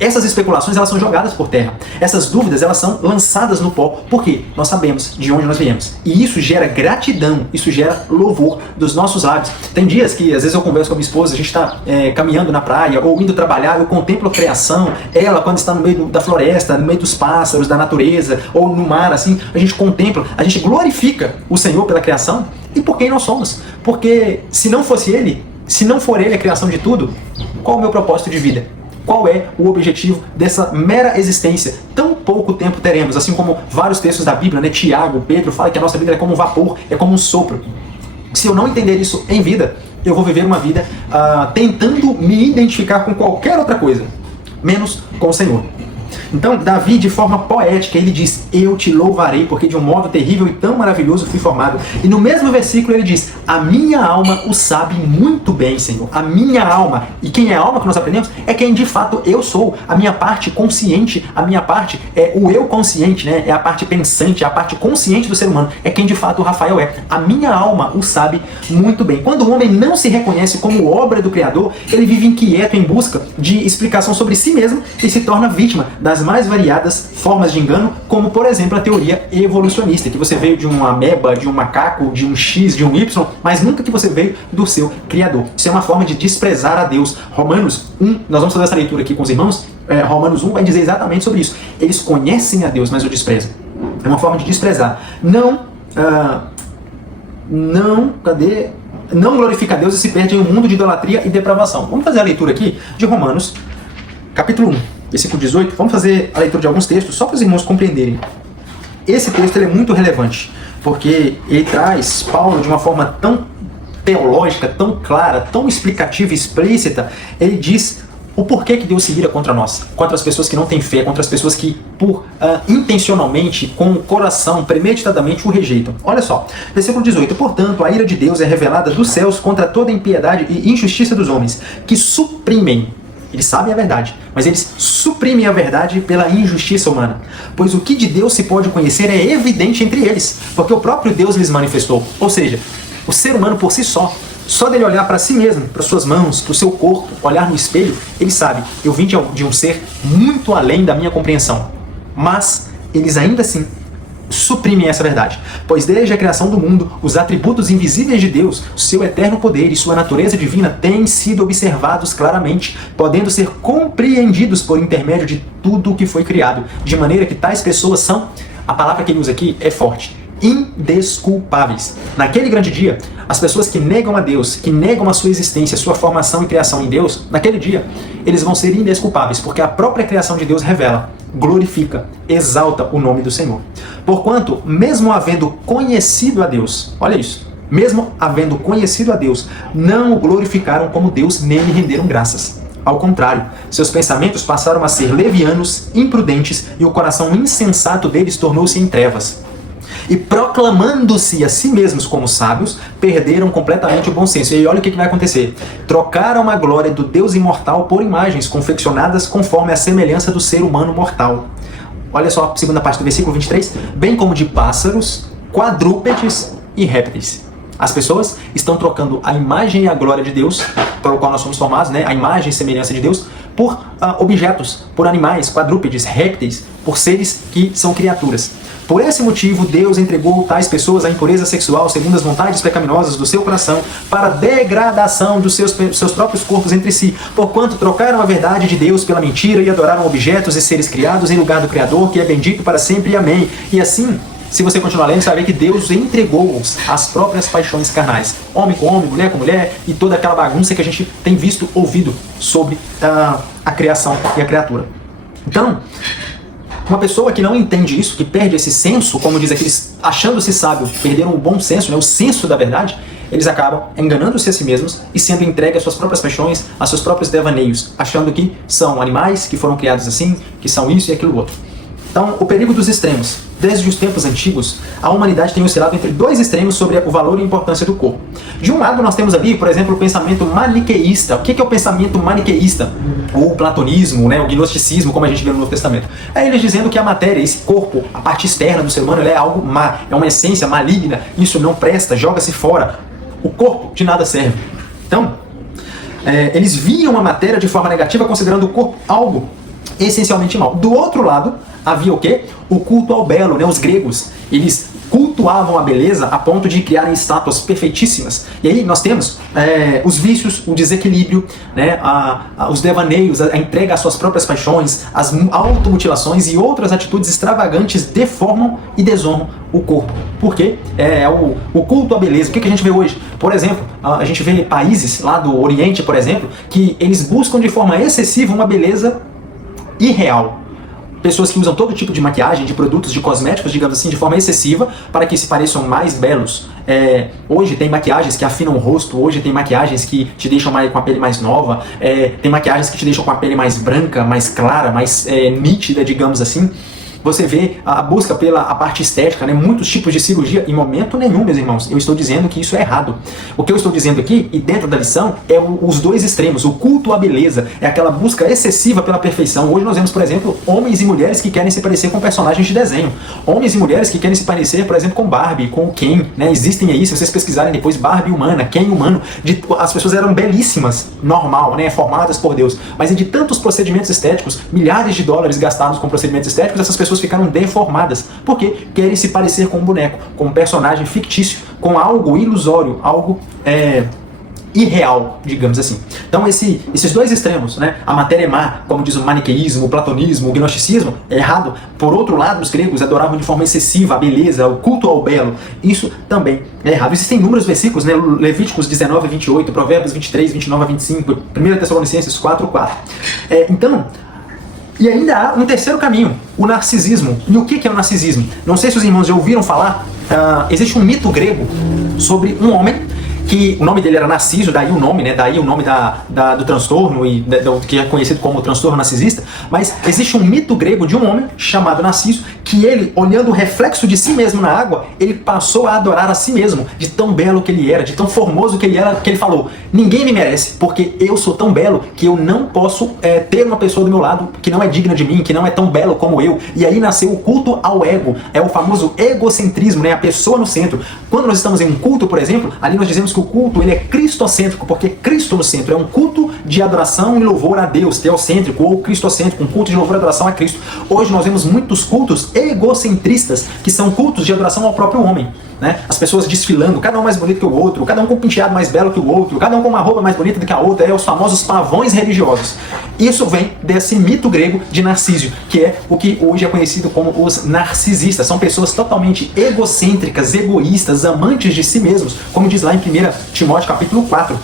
essas especulações elas são jogadas por terra. Essas dúvidas elas são lançadas no pó. Por quê? Nós sabemos de onde nós viemos. E isso gera gratidão, isso gera louvor dos nossos lábios. Tem dias que às vezes eu converso com a minha esposa, a gente está caminhando na praia ou indo trabalhar, eu contemplo a criação, ela quando está no meio da floresta, no meio dos pássaros, da natureza, ou no mar, assim, a gente contempla, a gente glorifica o Senhor pela criação e por quem nós somos. Porque se não fosse Ele, se não for Ele a criação de tudo, qual o meu propósito de vida? Qual é o objetivo dessa mera existência? Tão pouco tempo teremos, assim como vários textos da Bíblia, né? Tiago, Pedro, fala que a nossa vida é como um vapor, é como um sopro. Se eu não entender isso em vida, eu vou viver uma vida tentando me identificar com qualquer outra coisa, menos com o Senhor. Então, Davi, de forma poética, ele diz: eu te louvarei, porque de um modo terrível e tão maravilhoso fui formado. E no mesmo versículo ele diz: a minha alma o sabe muito bem, Senhor. A minha alma. E quem é a alma que nós aprendemos? É quem de fato eu sou. A minha parte consciente, a minha parte é o eu consciente, né? É a parte pensante, é a parte consciente do ser humano. É quem de fato o Rafael é. A minha alma o sabe muito bem. Quando o homem não se reconhece como obra do Criador, ele vive inquieto em busca de explicação sobre si mesmo e se torna vítima das mais variadas formas de engano, como por exemplo a teoria evolucionista, que você veio de uma ameba, de um macaco, de um X, de um Y, mas nunca que você veio do seu Criador. Isso é uma forma de desprezar a Deus. Romanos 1, nós vamos fazer essa leitura aqui com os irmãos, Romanos 1 vai dizer exatamente sobre isso. Eles conhecem a Deus, mas o desprezam. É uma forma de desprezar. Não glorifica a Deus e se perde em um mundo de idolatria e depravação. Vamos fazer a leitura aqui de Romanos, capítulo 1. Versículo 18, vamos fazer a leitura de alguns textos, só para os irmãos compreenderem. Esse texto ele é muito relevante, porque ele traz Paulo de uma forma tão teológica, tão clara, tão explicativa e explícita. Ele diz o porquê que Deus se ira contra nós, contra as pessoas que não têm fé, contra as pessoas que, intencionalmente, com o coração, premeditadamente, o rejeitam. Olha só, versículo 18. Portanto, a ira de Deus é revelada dos céus contra toda impiedade e injustiça dos homens, que suprimem. Eles sabem a verdade, mas eles suprimem a verdade pela injustiça humana. Pois o que de Deus se pode conhecer é evidente entre eles, porque o próprio Deus lhes manifestou. Ou seja, o ser humano por si só dele olhar para si mesmo, para suas mãos, para o seu corpo, olhar no espelho, ele sabe, eu vim de um ser muito além da minha compreensão. Mas eles ainda assim suprimem essa verdade, pois desde a criação do mundo, os atributos invisíveis de Deus, seu eterno poder e sua natureza divina têm sido observados claramente, podendo ser compreendidos por intermédio de tudo o que foi criado, de maneira que tais pessoas são, a palavra que ele usa aqui é forte, indesculpáveis. Naquele grande dia, as pessoas que negam a Deus, que negam a sua existência, sua formação e criação em Deus, naquele dia, eles vão ser indesculpáveis, porque a própria criação de Deus revela, glorifica, exalta o nome do Senhor. Porquanto, mesmo havendo conhecido a Deus, olha isso, mesmo havendo conhecido a Deus, não o glorificaram como Deus, nem lhe renderam graças. Ao contrário, seus pensamentos passaram a ser levianos, imprudentes, e o coração insensato deles tornou-se em trevas. E proclamando-se a si mesmos como sábios, perderam completamente o bom senso. E aí olha o que vai acontecer. Trocaram a glória do Deus imortal por imagens confeccionadas conforme a semelhança do ser humano mortal. Olha só a segunda parte do versículo 23. Bem como de pássaros, quadrúpedes e répteis. As pessoas estão trocando a imagem e a glória de Deus, pelo qual nós somos formados, né? A imagem e semelhança de Deus, por objetos, por animais, quadrúpedes, répteis, por seres que são criaturas. Por esse motivo, Deus entregou tais pessoas à impureza sexual, segundo as vontades pecaminosas do seu coração, para a degradação dos seus próprios corpos entre si, porquanto trocaram a verdade de Deus pela mentira e adoraram objetos e seres criados em lugar do Criador, que é bendito para sempre. Amém. E assim, se você continuar lendo, você vai ver que Deus entregou-os às próprias paixões carnais. Homem com homem, mulher com mulher, e toda aquela bagunça que a gente tem visto, ouvido sobre a criação e a criatura. Então, uma pessoa que não entende isso, que perde esse senso, como diz aqueles, achando-se sábio, perderam o bom senso, né, o senso da verdade, eles acabam enganando-se a si mesmos e sendo entregues às suas próprias paixões, aos seus próprios devaneios, achando que são animais, que foram criados assim, que são isso e aquilo outro. Então, o perigo dos extremos. Desde os tempos antigos, a humanidade tem oscilado entre dois extremos sobre o valor e a importância do corpo. De um lado, nós temos ali, por exemplo, o pensamento maniqueísta. O que é o pensamento maniqueísta? Ou o platonismo, né, o gnosticismo, como a gente vê no Novo Testamento. É eles dizendo que a matéria, esse corpo, a parte externa do ser humano, ela é algo má, é uma essência maligna, isso não presta, joga-se fora. O corpo de nada serve. Então, eles viam a matéria de forma negativa, considerando o corpo algo essencialmente mal. Do outro lado, havia o quê? O culto ao belo, né? Os gregos, eles cultuavam a beleza a ponto de criarem estátuas perfeitíssimas. E aí nós temos os vícios, o desequilíbrio, né? Os devaneios, a entrega às suas próprias paixões, as automutilações e outras atitudes extravagantes deformam e desonram o corpo. Por quê? O culto à beleza. O que a gente vê hoje? Por exemplo, a gente vê países lá do Oriente, por exemplo, que eles buscam de forma excessiva uma beleza irreal. Pessoas que usam todo tipo de maquiagem, de produtos, de cosméticos, digamos assim, de forma excessiva, para que se pareçam mais belos. Hoje tem maquiagens que afinam o rosto, hoje tem maquiagens que te deixam com a pele mais nova, tem maquiagens que te deixam com a pele mais branca, mais clara, mais nítida, digamos assim. Você vê a busca pela parte estética, né? Muitos tipos de cirurgia. Em momento nenhum, meus irmãos, eu estou dizendo que isso é errado. O que eu estou dizendo aqui, e dentro da lição, é os dois extremos. O culto à beleza é aquela busca excessiva pela perfeição. Hoje nós vemos, por exemplo, homens e mulheres que querem se parecer com personagens de desenho. Homens e mulheres que querem se parecer, por exemplo, com Barbie, com o Ken, né? Existem aí, se vocês pesquisarem depois, Barbie humana, Ken humano. As pessoas eram belíssimas, normal, né? Formadas por Deus. Mas de tantos procedimentos estéticos, milhares de dólares gastados com procedimentos estéticos, essas pessoas ficaram deformadas, porque querem se parecer com um boneco, com um personagem fictício, com algo ilusório, algo irreal, digamos assim. Então esses dois extremos, né? A matéria é má, como diz o maniqueísmo, o platonismo, o gnosticismo, é errado. Por outro lado, os gregos adoravam de forma excessiva a beleza, o culto ao belo. Isso também é errado. Existem inúmeros versículos, né? Levíticos 19 a 28, Provérbios 23, 29 a 25, 1 Tessalonicenses 4, 4. E ainda há um terceiro caminho, o narcisismo. E o que é o narcisismo? Não sei se os irmãos já ouviram falar, existe um mito grego sobre um homem, que o nome dele era Narciso, daí o nome, né? Daí o nome do transtorno, que é conhecido como transtorno narcisista. Mas existe um mito grego de um homem chamado Narciso, que ele, olhando o reflexo de si mesmo na água, ele passou a adorar a si mesmo, de tão belo que ele era, de tão formoso que ele era, que ele falou: ninguém me merece, porque eu sou tão belo que eu não posso ter uma pessoa do meu lado que não é digna de mim, que não é tão belo como eu. E aí nasceu o culto ao ego, é o famoso egocentrismo, né? A pessoa no centro. Quando nós estamos em um culto, por exemplo, ali nós dizemos que o culto ele é cristocêntrico, porque Cristo no centro, é um culto de adoração e louvor a Deus, teocêntrico ou cristocêntrico, um culto de louvor e adoração a Cristo. Hoje nós vemos muitos cultos egocentristas, que são cultos de adoração ao próprio homem, né? As pessoas desfilando, cada um mais bonito que o outro, cada um com um penteado mais belo que o outro, cada um com uma roupa mais bonita do que a outra, os famosos pavões religiosos. Isso vem desse mito grego de Narciso, que é o que hoje é conhecido como os narcisistas. São pessoas totalmente egocêntricas, egoístas, amantes de si mesmos, como diz lá em 1 Timóteo capítulo 4.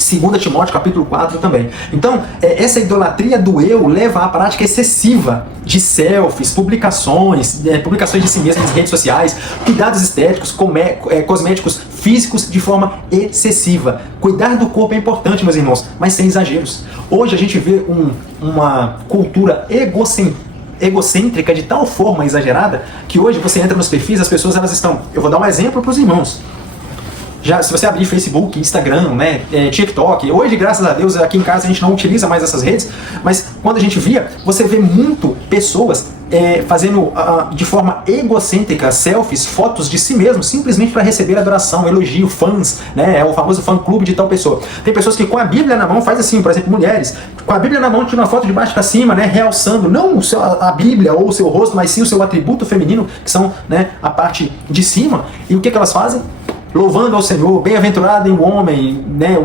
2 Timóteo capítulo 4 também. Então, essa idolatria do eu leva à prática excessiva de selfies, publicações de si mesmo nas redes sociais, cuidados estéticos, cosméticos físicos de forma excessiva. Cuidar do corpo é importante, meus irmãos, mas sem exageros. Hoje a gente vê uma cultura egocêntrica de tal forma exagerada que hoje você entra nos perfis, as pessoas elas estão... Eu vou dar um exemplo para os irmãos. Já, se você abrir Facebook, Instagram, né, TikTok, hoje, graças a Deus, aqui em casa a gente não utiliza mais essas redes, mas quando a gente via, você vê muito pessoas fazendo de forma egocêntrica selfies, fotos de si mesmo, simplesmente para receber adoração, elogio, fãs, né, o famoso fã-clube de tal pessoa. Tem pessoas que com a Bíblia na mão faz assim, por exemplo, mulheres, com a Bíblia na mão tira uma foto de baixo para cima, né, realçando não a Bíblia ou o seu rosto, mas sim o seu atributo feminino, que são, né, a parte de cima. E o que elas fazem? Louvando ao Senhor, bem-aventurado é o homem, né?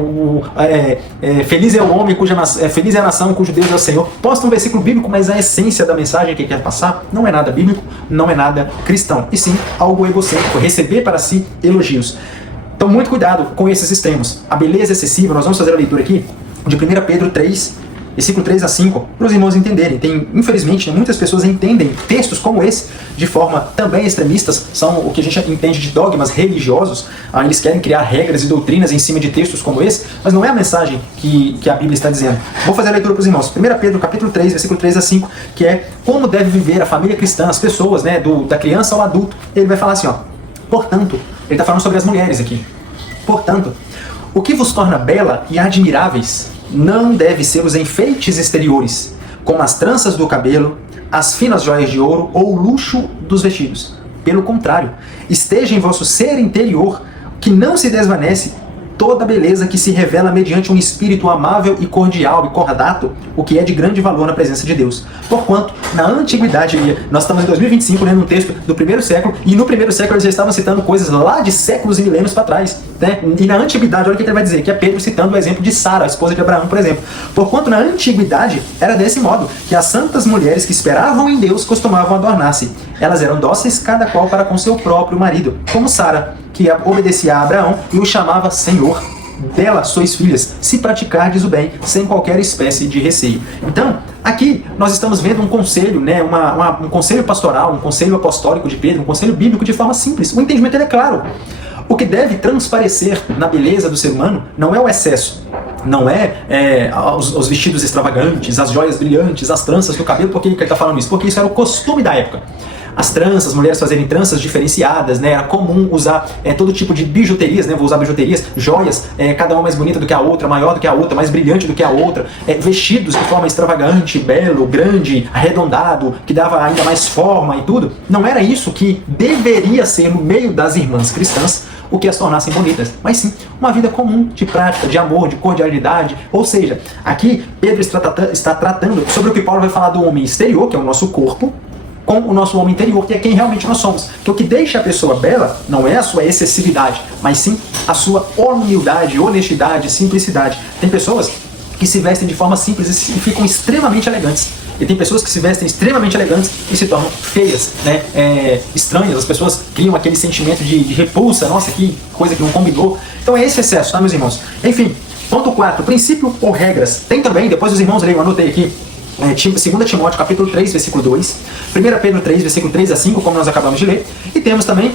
Feliz é o homem, feliz é a nação cujo Deus é o Senhor. Posta um versículo bíblico, mas a essência da mensagem que ele quer passar não é nada bíblico, não é nada cristão, e sim algo egocêntrico, receber para si elogios. Então, muito cuidado com esses extremos. A beleza excessiva, nós vamos fazer a leitura aqui de 1 Pedro 3, versículo 3 a 5, para os irmãos entenderem. Infelizmente, muitas pessoas entendem textos como esse de forma também extremistas, são o que a gente entende de dogmas religiosos. Eles querem criar regras e doutrinas em cima de textos como esse, mas não é a mensagem que a Bíblia está dizendo. Vou fazer a leitura para os irmãos. 1 Pedro, capítulo 3, versículo 3 a 5, que é como deve viver a família cristã, as pessoas, né, da criança ao adulto. Ele vai falar assim, ó, portanto, ele está falando sobre as mulheres aqui. Portanto, o que vos torna bela e admiráveis não deve ser os enfeites exteriores, como as tranças do cabelo, as finas joias de ouro ou o luxo dos vestidos. Pelo contrário, esteja em vosso ser interior, que não se desvanece toda beleza que se revela mediante um espírito amável e cordial e cordato, o que é de grande valor na presença de Deus. Porquanto, na antiguidade, nós estamos em 2025 lendo um texto do primeiro século, e no primeiro século eles já estavam citando coisas lá de séculos e milênios para trás, né? E na antiguidade, olha o que ele vai dizer, que é Pedro citando o exemplo de Sara, a esposa de Abraão, por exemplo. Porquanto na antiguidade era desse modo, que as santas mulheres que esperavam em Deus costumavam adornar-se. Elas eram dóceis cada qual para com seu próprio marido, como Sara, que obedecia a Abraão e o chamava Senhor. Dela sois filhas, se praticardes o bem, sem qualquer espécie de receio. Então, aqui nós estamos vendo um conselho, né, um conselho pastoral, um conselho apostólico de Pedro, um conselho bíblico de forma simples. O entendimento é claro. O que deve transparecer na beleza do ser humano não é o excesso, não é, os vestidos extravagantes, as joias brilhantes, as tranças no cabelo. Por que ele está falando isso? Porque isso era o costume da época. As tranças, as mulheres fazerem tranças diferenciadas, né? Era comum usar todo tipo de bijuterias, né? Vou usar bijuterias, joias, cada uma mais bonita do que a outra, maior do que a outra, mais brilhante do que a outra, vestidos de forma extravagante, belo, grande, arredondado, que dava ainda mais forma e tudo. Não era isso que deveria ser no meio das irmãs cristãs, o que as tornassem bonitas, mas sim uma vida comum, de prática, de amor, de cordialidade. Ou seja, aqui Pedro está tratando sobre o que Paulo vai falar do homem exterior, que é o nosso corpo, com o nosso homem interior, que é quem realmente nós somos. Que o que deixa a pessoa bela não é a sua excessividade, mas sim a sua humildade, honestidade, simplicidade. Tem pessoas que se vestem de forma simples e ficam extremamente elegantes. E tem pessoas que se vestem extremamente elegantes e se tornam feias, né? Estranhas. As pessoas criam aquele sentimento de repulsa. Nossa, que coisa que não combinou. Então é esse excesso, tá, meus irmãos? Enfim, ponto 4, princípio ou regras. Tem também, depois os irmãos leiam, anotei aqui, 2 Timóteo capítulo 3, versículo 2, 1 Pedro 3, versículo 3 a 5, como nós acabamos de ler, e temos também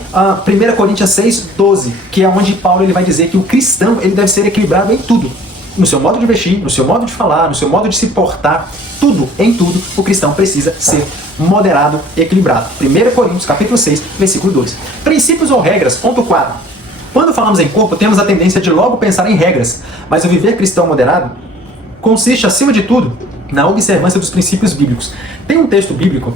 1 Coríntios 6, 12, que é onde Paulo ele vai dizer que o cristão ele deve ser equilibrado em tudo, no seu modo de vestir, no seu modo de falar, no seu modo de se portar, tudo, em tudo, o cristão precisa ser moderado, equilibrado. 1 Coríntios capítulo 6, versículo 2. Princípios ou regras, ponto 4. Quando falamos em corpo, temos a tendência de logo pensar em regras, mas o viver cristão moderado consiste, acima de tudo, na observância dos princípios bíblicos. Tem um texto bíblico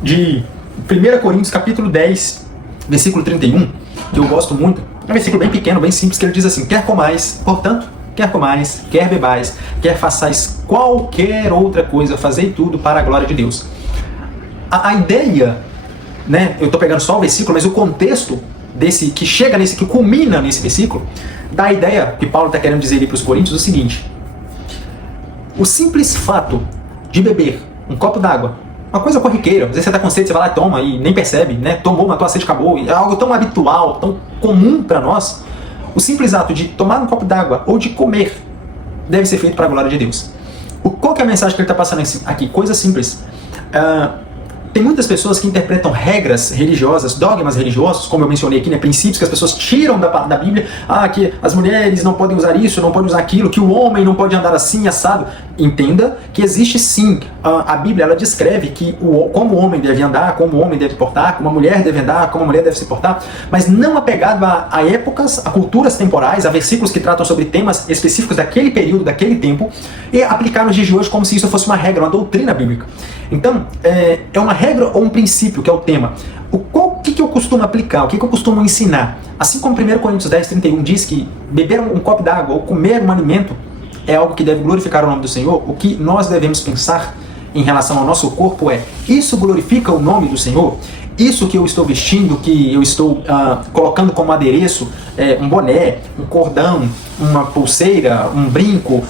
de 1 Coríntios capítulo 10, versículo 31, que eu gosto muito. É um versículo bem pequeno, bem simples, que ele diz assim: quer comais, portanto, quer comais, quer bebais, quer façais qualquer outra coisa, fazei tudo para a glória de Deus. A ideia, né, eu estou pegando só o versículo, mas o contexto desse, que chega nesse, que culmina nesse versículo, dá a ideia que Paulo está querendo dizer ali para os coríntios o seguinte: o simples fato de beber um copo d'água, uma coisa corriqueira, às vezes você está com sede, você vai lá e toma e nem percebe, né? Tomou, matou a sede, acabou, é algo tão habitual, tão comum para nós. O simples ato de tomar um copo d'água ou de comer deve ser feito para a glória de Deus. Qual que é a mensagem que ele está passando aqui? Coisa simples. Tem muitas pessoas que interpretam regras religiosas, dogmas religiosos, como eu mencionei aqui, né, princípios que as pessoas tiram da Bíblia, que as mulheres não podem usar isso, não podem usar aquilo, que o homem não pode andar assim, assado. Entenda que existe sim, a Bíblia ela descreve que como o homem deve andar, como o homem deve portar, como a mulher deve andar, como a mulher deve se portar, mas não apegado a épocas, a culturas temporais, a versículos que tratam sobre temas específicos daquele período, daquele tempo, e aplicar nos dias de hoje como se isso fosse uma regra, uma doutrina bíblica. Então, é uma regra ou um princípio, que é o tema. O que eu costumo aplicar? O que eu costumo ensinar? Assim como 1 Coríntios 10, 31 diz que beber um copo d'água ou comer um alimento é algo que deve glorificar o nome do Senhor, o que nós devemos pensar em relação ao nosso corpo é: isso glorifica o nome do Senhor? Isso que eu estou vestindo, que eu estou colocando como adereço, um boné, um cordão, uma pulseira, um brinco,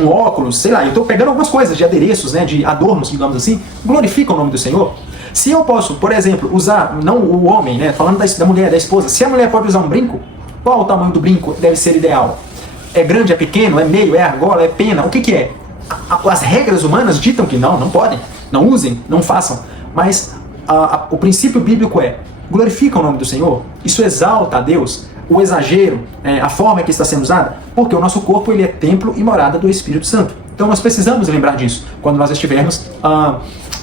um óculos, sei lá, eu estou pegando algumas coisas de adereços, né, de adornos, digamos assim, glorifica o nome do Senhor? Se eu posso, por exemplo, usar, não o homem, né, falando da mulher, da esposa, se a mulher pode usar um brinco, qual o tamanho do brinco deve ser ideal? É grande, é pequeno, é meio, é argola, é pena, o que é? As regras humanas ditam que não podem, não usem, não façam, mas o princípio bíblico é: glorifica o nome do Senhor, isso exalta a Deus. O exagero, a forma que está sendo usada, porque o nosso corpo ele é templo e morada do Espírito Santo. Então nós precisamos lembrar disso quando nós estivermos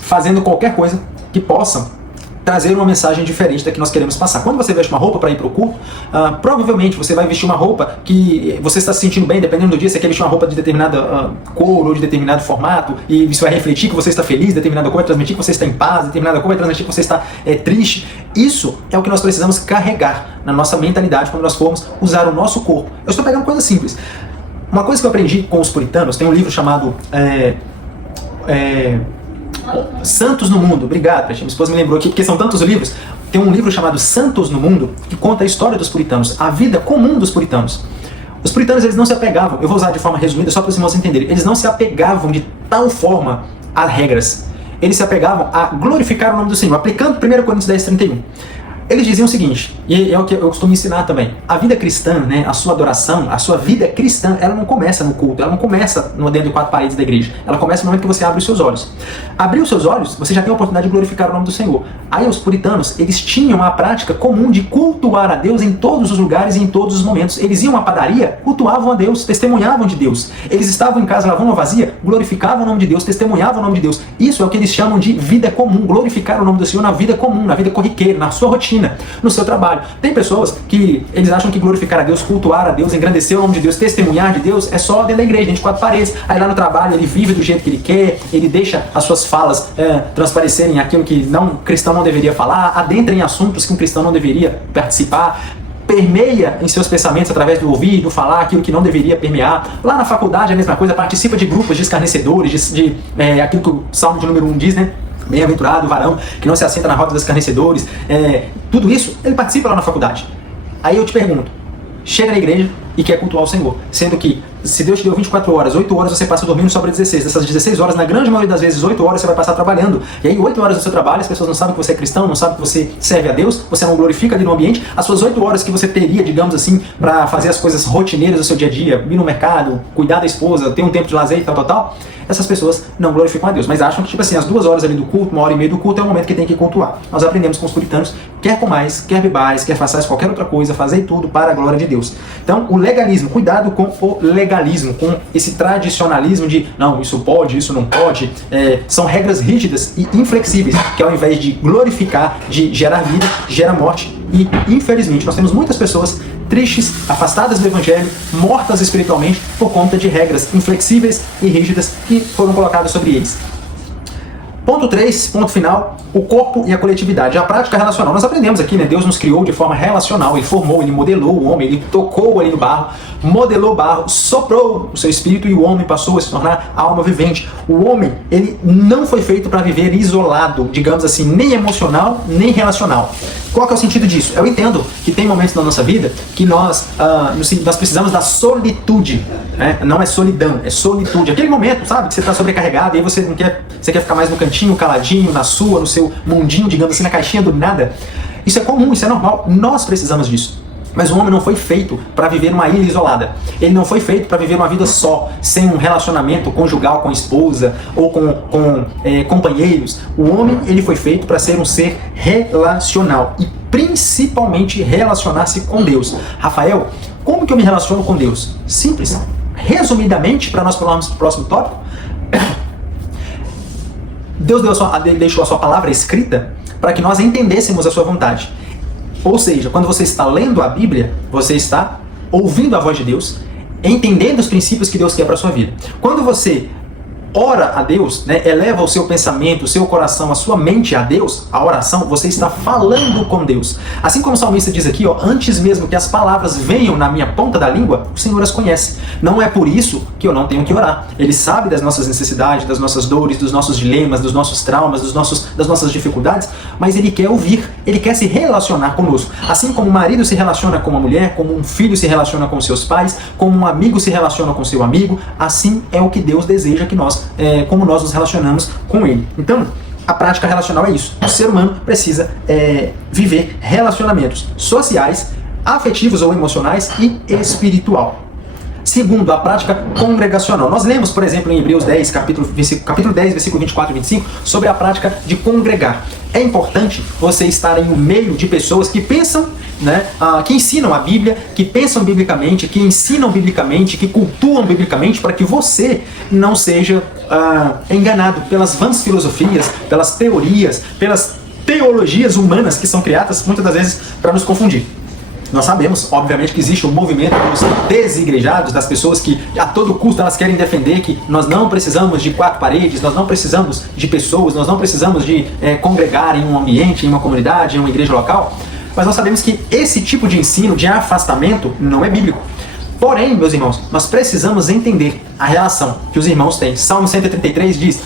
fazendo qualquer coisa que possa trazer uma mensagem diferente da que nós queremos passar. Quando você veste uma roupa para ir para o culto, provavelmente você vai vestir uma roupa que você está se sentindo bem, dependendo do dia, você quer vestir uma roupa de determinada cor ou de determinado formato, e isso vai refletir que você está feliz, determinada cor vai transmitir que você está em paz, determinada cor vai transmitir que você está triste. Isso é o que nós precisamos carregar na nossa mentalidade quando nós formos usar o nosso corpo. Eu estou pegando coisas simples. Uma coisa que eu aprendi com os puritanos, tem um livro chamado Santos no Mundo. Obrigado, minha esposa me lembrou aqui, porque são tantos livros. Tem um livro chamado Santos no Mundo, que conta a história dos puritanos, a vida comum dos puritanos. Os puritanos, eles não se apegavam, eu vou usar de forma resumida só para os irmãos entenderem, eles não se apegavam de tal forma a regras. Eles se apegavam a glorificar o nome do Senhor, aplicando 1 Coríntios 10:31. Eles diziam o seguinte, e é o que eu costumo ensinar também: a vida cristã, né, a sua adoração, a sua vida cristã, ela não começa no culto, ela não começa dentro de 4 paredes da igreja, ela começa no momento que você abre os seus olhos. Abrir os seus olhos, você já tem a oportunidade de glorificar o nome do Senhor. Aí os puritanos, eles tinham a prática comum de cultuar a Deus em todos os lugares e em todos os momentos. Eles iam à padaria, cultuavam a Deus, testemunhavam de Deus. Eles estavam em casa lavando uma vasilha, glorificavam o nome de Deus, testemunhavam o nome de Deus. Isso é o que eles chamam de vida comum, glorificar o nome do Senhor na vida comum, na vida corriqueira, na sua rotina, no seu trabalho. Tem pessoas que eles acham que glorificar a Deus, cultuar a Deus, engrandecer o nome de Deus, testemunhar de Deus é só dentro da igreja, dentro de 4 paredes. Aí lá no trabalho ele vive do jeito que ele quer, ele deixa as suas falas transparecerem aquilo que cristão não deveria falar, adentra em assuntos que um cristão não deveria participar, permeia em seus pensamentos através do ouvir, do falar aquilo que não deveria permear. Lá na faculdade é a mesma coisa, participa de grupos de escarnecedores, aquilo que o Salmo de número 1 diz, né? Bem-aventurado o varão que não se assenta na roda dos escarnecedores. Tudo isso, ele participa lá na faculdade. Aí eu te pergunto, chega na igreja e quer cultuar o Senhor, sendo que se Deus te deu 24 horas, 8 horas você passa dormindo, sobra 16. Dessas 16 horas, na grande maioria das vezes, 8 horas você vai passar trabalhando. E aí 8 horas do seu trabalho, as pessoas não sabem que você é cristão, não sabem que você serve a Deus, você não glorifica ali no ambiente. As suas 8 horas que você teria, digamos assim, para fazer as coisas rotineiras do seu dia a dia, ir no mercado, cuidar da esposa, ter um tempo de lazer e tal, essas pessoas não glorificam a Deus, mas acham que, tipo assim, as 2 horas ali do culto, 1h30 do culto é o momento que tem que cultuar. Nós aprendemos com os puritanos, quer comais, quer bebais, quer façais qualquer outra coisa, fazei tudo para a glória de Deus. Então, o legalismo, cuidado com o legalismo, com esse tradicionalismo de, não, isso pode, isso não pode, são regras rígidas e inflexíveis, que ao invés de glorificar, de gerar vida, gera morte. E, infelizmente, nós temos muitas pessoas tristes, afastadas do Evangelho, mortas espiritualmente por conta de regras inflexíveis e rígidas que foram colocadas sobre eles. Ponto 3, ponto final, o corpo e a coletividade, a prática relacional. Nós aprendemos aqui, né? Deus nos criou de forma relacional, Ele formou, Ele modelou o homem, Ele tocou ali no barro, modelou o barro, soprou o seu espírito e o homem passou a se tornar alma vivente. O homem, ele não foi feito para viver isolado, digamos assim, nem emocional, nem relacional. Qual que é o sentido disso? Eu entendo que tem momentos na nossa vida que nós precisamos da solitude, né? Não é solidão, é solitude. Aquele momento, sabe, que você está sobrecarregado e aí você quer ficar mais no cantinho, caladinho, na sua, no seu mundinho, digamos assim, na caixinha do nada. Isso é comum, isso é normal. Nós precisamos disso. Mas o homem não foi feito para viver uma ilha isolada. Ele não foi feito para viver uma vida só, sem um relacionamento conjugal com a esposa ou com companheiros. O homem, ele foi feito para ser um ser relacional e principalmente relacionar-se com Deus. Rafael, como que eu me relaciono com Deus? Simples. Resumidamente, para nós pularmos para o próximo tópico, Deus deixou a sua palavra escrita para que nós entendêssemos a sua vontade. Ou seja, quando você está lendo a Bíblia, você está ouvindo a voz de Deus, entendendo os princípios que Deus quer para a sua vida. Quando você ora a Deus, né, eleva o seu pensamento, o seu coração, a sua mente a Deus, a oração, você está falando com Deus. Assim como o salmista diz aqui, antes mesmo que as palavras venham na minha ponta da língua, o Senhor as conhece. Não é por isso que eu não tenho que orar. Ele sabe das nossas necessidades, das nossas dores, dos nossos dilemas, dos nossos traumas, das nossas dificuldades, mas Ele quer ouvir, Ele quer se relacionar conosco. Assim como o marido se relaciona com uma mulher, como um filho se relaciona com seus pais, como um amigo se relaciona com seu amigo, assim é o que Deus deseja que como nós nos relacionamos com Ele. Então, a prática relacional é isso. O ser humano precisa viver relacionamentos sociais, afetivos ou emocionais e espiritual. Segundo, a prática congregacional. Nós lemos, por exemplo, em Hebreus 10, capítulo 10, versículo 24 e 25, sobre a prática de congregar. É importante você estar em um meio de pessoas que pensam, né, que ensinam a Bíblia, que pensam biblicamente, que ensinam biblicamente, que cultuam biblicamente, para que você não seja enganado pelas vãs filosofias, pelas teorias, pelas teologias humanas que são criadas muitas das vezes para nos confundir. Nós sabemos, obviamente, que existe um movimento dos desigrejados, das pessoas que a todo custo elas querem defender que nós não precisamos de quatro paredes, nós não precisamos de pessoas, nós não precisamos de congregar em um ambiente, em uma comunidade, em uma igreja local. Mas nós sabemos que esse tipo de ensino, de afastamento, não é bíblico. Porém, meus irmãos, nós precisamos entender a relação que os irmãos têm. Salmo 133 diz,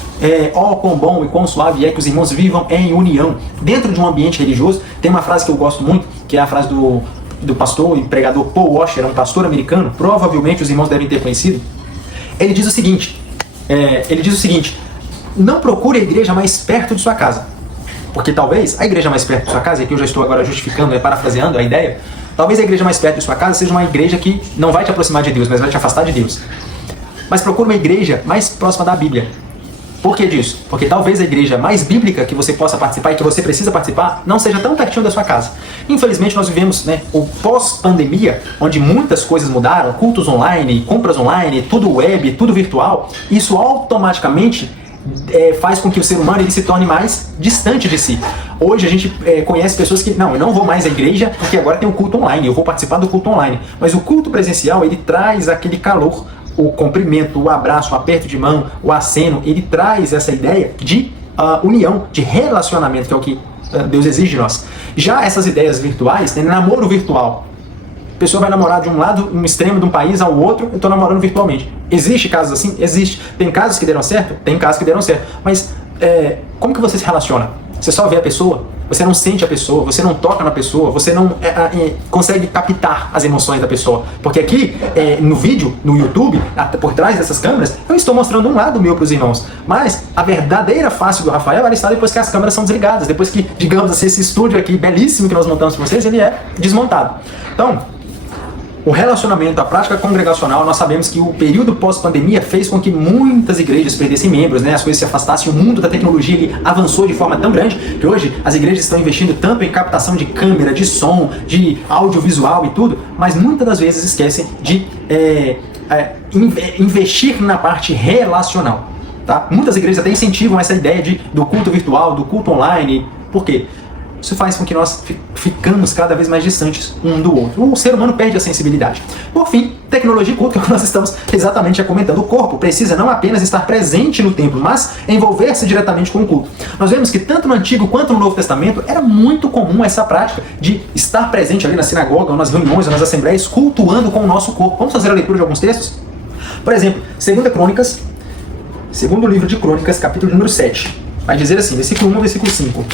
ó quão bom e quão suave é que os irmãos vivam em união. Dentro de um ambiente religioso, tem uma frase que eu gosto muito, que é a frase do pastor e pregador Paul Washer, um pastor americano, provavelmente os irmãos devem ter conhecido. Ele diz o seguinte, não procure a igreja mais perto de sua casa. Porque talvez a igreja mais perto de sua casa, e aqui eu já estou agora justificando, parafraseando a ideia, talvez a igreja mais perto de sua casa seja uma igreja que não vai te aproximar de Deus, mas vai te afastar de Deus. Mas procure uma igreja mais próxima da Bíblia. Por que disso? Porque talvez a igreja mais bíblica que você possa participar e que você precisa participar não seja tão pertinho da sua casa. Infelizmente nós vivemos o pós-pandemia, onde muitas coisas mudaram, cultos online, compras online, tudo web, tudo virtual. Isso automaticamente faz com que o ser humano ele se torne mais distante de si. Hoje a gente conhece pessoas que, eu não vou mais à igreja porque agora tem um culto online, eu vou participar do culto online. Mas o culto presencial, ele traz aquele calor, o cumprimento, o abraço, o aperto de mão, o aceno, ele traz essa ideia de união, de relacionamento, que é o que Deus exige de nós. Já essas ideias virtuais, namoro virtual, a pessoa vai namorar de um lado, um extremo de um país ao outro, eu estou namorando virtualmente. Existe casos assim? Existe. Tem casos que deram certo? Tem casos que deram certo. Mas como que você se relaciona? Você só vê a pessoa? Você não sente a pessoa? Você não toca na pessoa? Você não consegue captar as emoções da pessoa? Porque aqui, no vídeo, no YouTube, por trás dessas câmeras, eu estou mostrando um lado meu para os irmãos. Mas a verdadeira face do Rafael, ela está depois que as câmeras são desligadas. Depois que, digamos assim, esse estúdio aqui, belíssimo que nós montamos para vocês, ele é desmontado. Então, o relacionamento, a prática congregacional, nós sabemos que o período pós-pandemia fez com que muitas igrejas perdessem membros, as coisas se afastassem, o mundo da tecnologia ele avançou de forma tão grande que hoje as igrejas estão investindo tanto em captação de câmera, de som, de audiovisual e tudo, mas muitas das vezes esquecem de investir na parte relacional. Tá? Muitas igrejas até incentivam essa ideia do culto virtual, do culto online. Por quê? Isso faz com que nós ficamos cada vez mais distantes um do outro. O ser humano perde a sensibilidade. Por fim, tecnologia e culto, que nós estamos exatamente comentando. O corpo precisa não apenas estar presente no templo, mas envolver-se diretamente com o culto. Nós vemos que tanto no Antigo quanto no Novo Testamento era muito comum essa prática de estar presente ali na sinagoga, ou nas reuniões, ou nas assembleias, cultuando com o nosso corpo. Vamos fazer a leitura de alguns textos? Por exemplo, segundo livro de Crônicas, capítulo número 7. Vai dizer assim, versículo 1 ao versículo 5.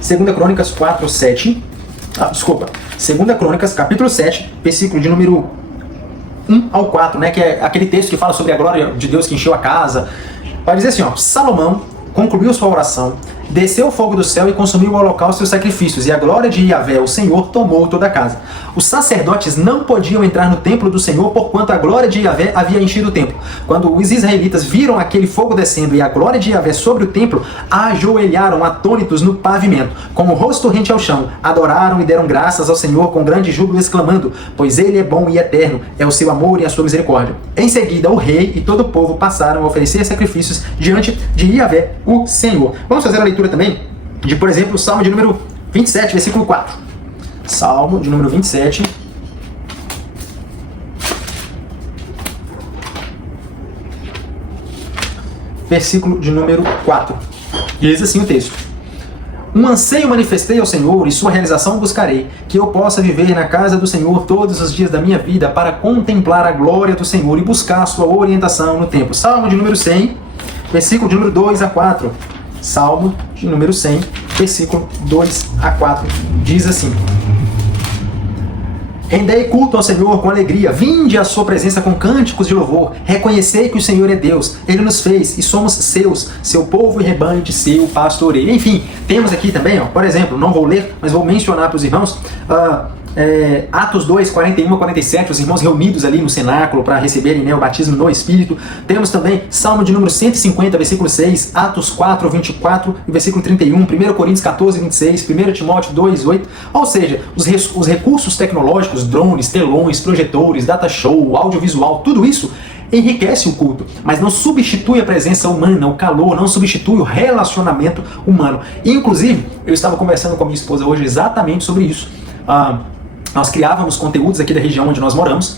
2 Crônicas 4, 7. 2 Crônicas, capítulo 7, versículo de número 1 ao 4, que é aquele texto que fala sobre a glória de Deus que encheu a casa. Vai dizer assim, Salomão concluiu sua oração, desceu o fogo do céu e consumiu o holocausto e os sacrifícios, e a glória de Yahvé, o Senhor, tomou toda a casa. Os sacerdotes não podiam entrar no templo do Senhor, porquanto a glória de Yahvé havia enchido o templo. Quando os israelitas viram aquele fogo descendo e a glória de Yahvé sobre o templo, ajoelharam atônitos no pavimento, com o rosto rente ao chão, adoraram e deram graças ao Senhor com grande júbilo, exclamando, pois Ele é bom e eterno, é o seu amor e a sua misericórdia. Em seguida, o rei e todo o povo passaram a oferecer sacrifícios diante de Yahvé, o Senhor. Vamos fazer a leitura também de, por exemplo, o Salmo de número 27, versículo 4. Salmo de número 27. Versículo de número 4. Diz assim o texto. Um anseio manifestei ao Senhor e sua realização buscarei, que eu possa viver na casa do Senhor todos os dias da minha vida para contemplar a glória do Senhor e buscar a sua orientação no tempo. Salmo de número 100, versículo de número 2 a 4. Salmo de número 100, versículo 2 a 4. Diz assim. Rendei culto ao Senhor com alegria, vinde à sua presença com cânticos de louvor, reconhecei que o Senhor é Deus, Ele nos fez e somos seus, seu povo e rebanho de seu pastoreio. Enfim, temos aqui também, por exemplo, não vou ler, mas vou mencionar para os irmãos, Atos 2, 41 a 47, os irmãos reunidos ali no cenáculo para receberem o batismo no Espírito. Temos também Salmo de número 150, versículo 6, Atos 4, 24 e versículo 31, 1 Coríntios 14, 26, 1 Timóteo 2, 8. Ou seja, os recursos tecnológicos, drones, telões, projetores, data show, audiovisual, tudo isso enriquece o culto, mas não substitui a presença humana, o calor, não substitui o relacionamento humano. E, inclusive, eu estava conversando com a minha esposa hoje exatamente sobre isso. nós criávamos conteúdos aqui da região onde nós moramos.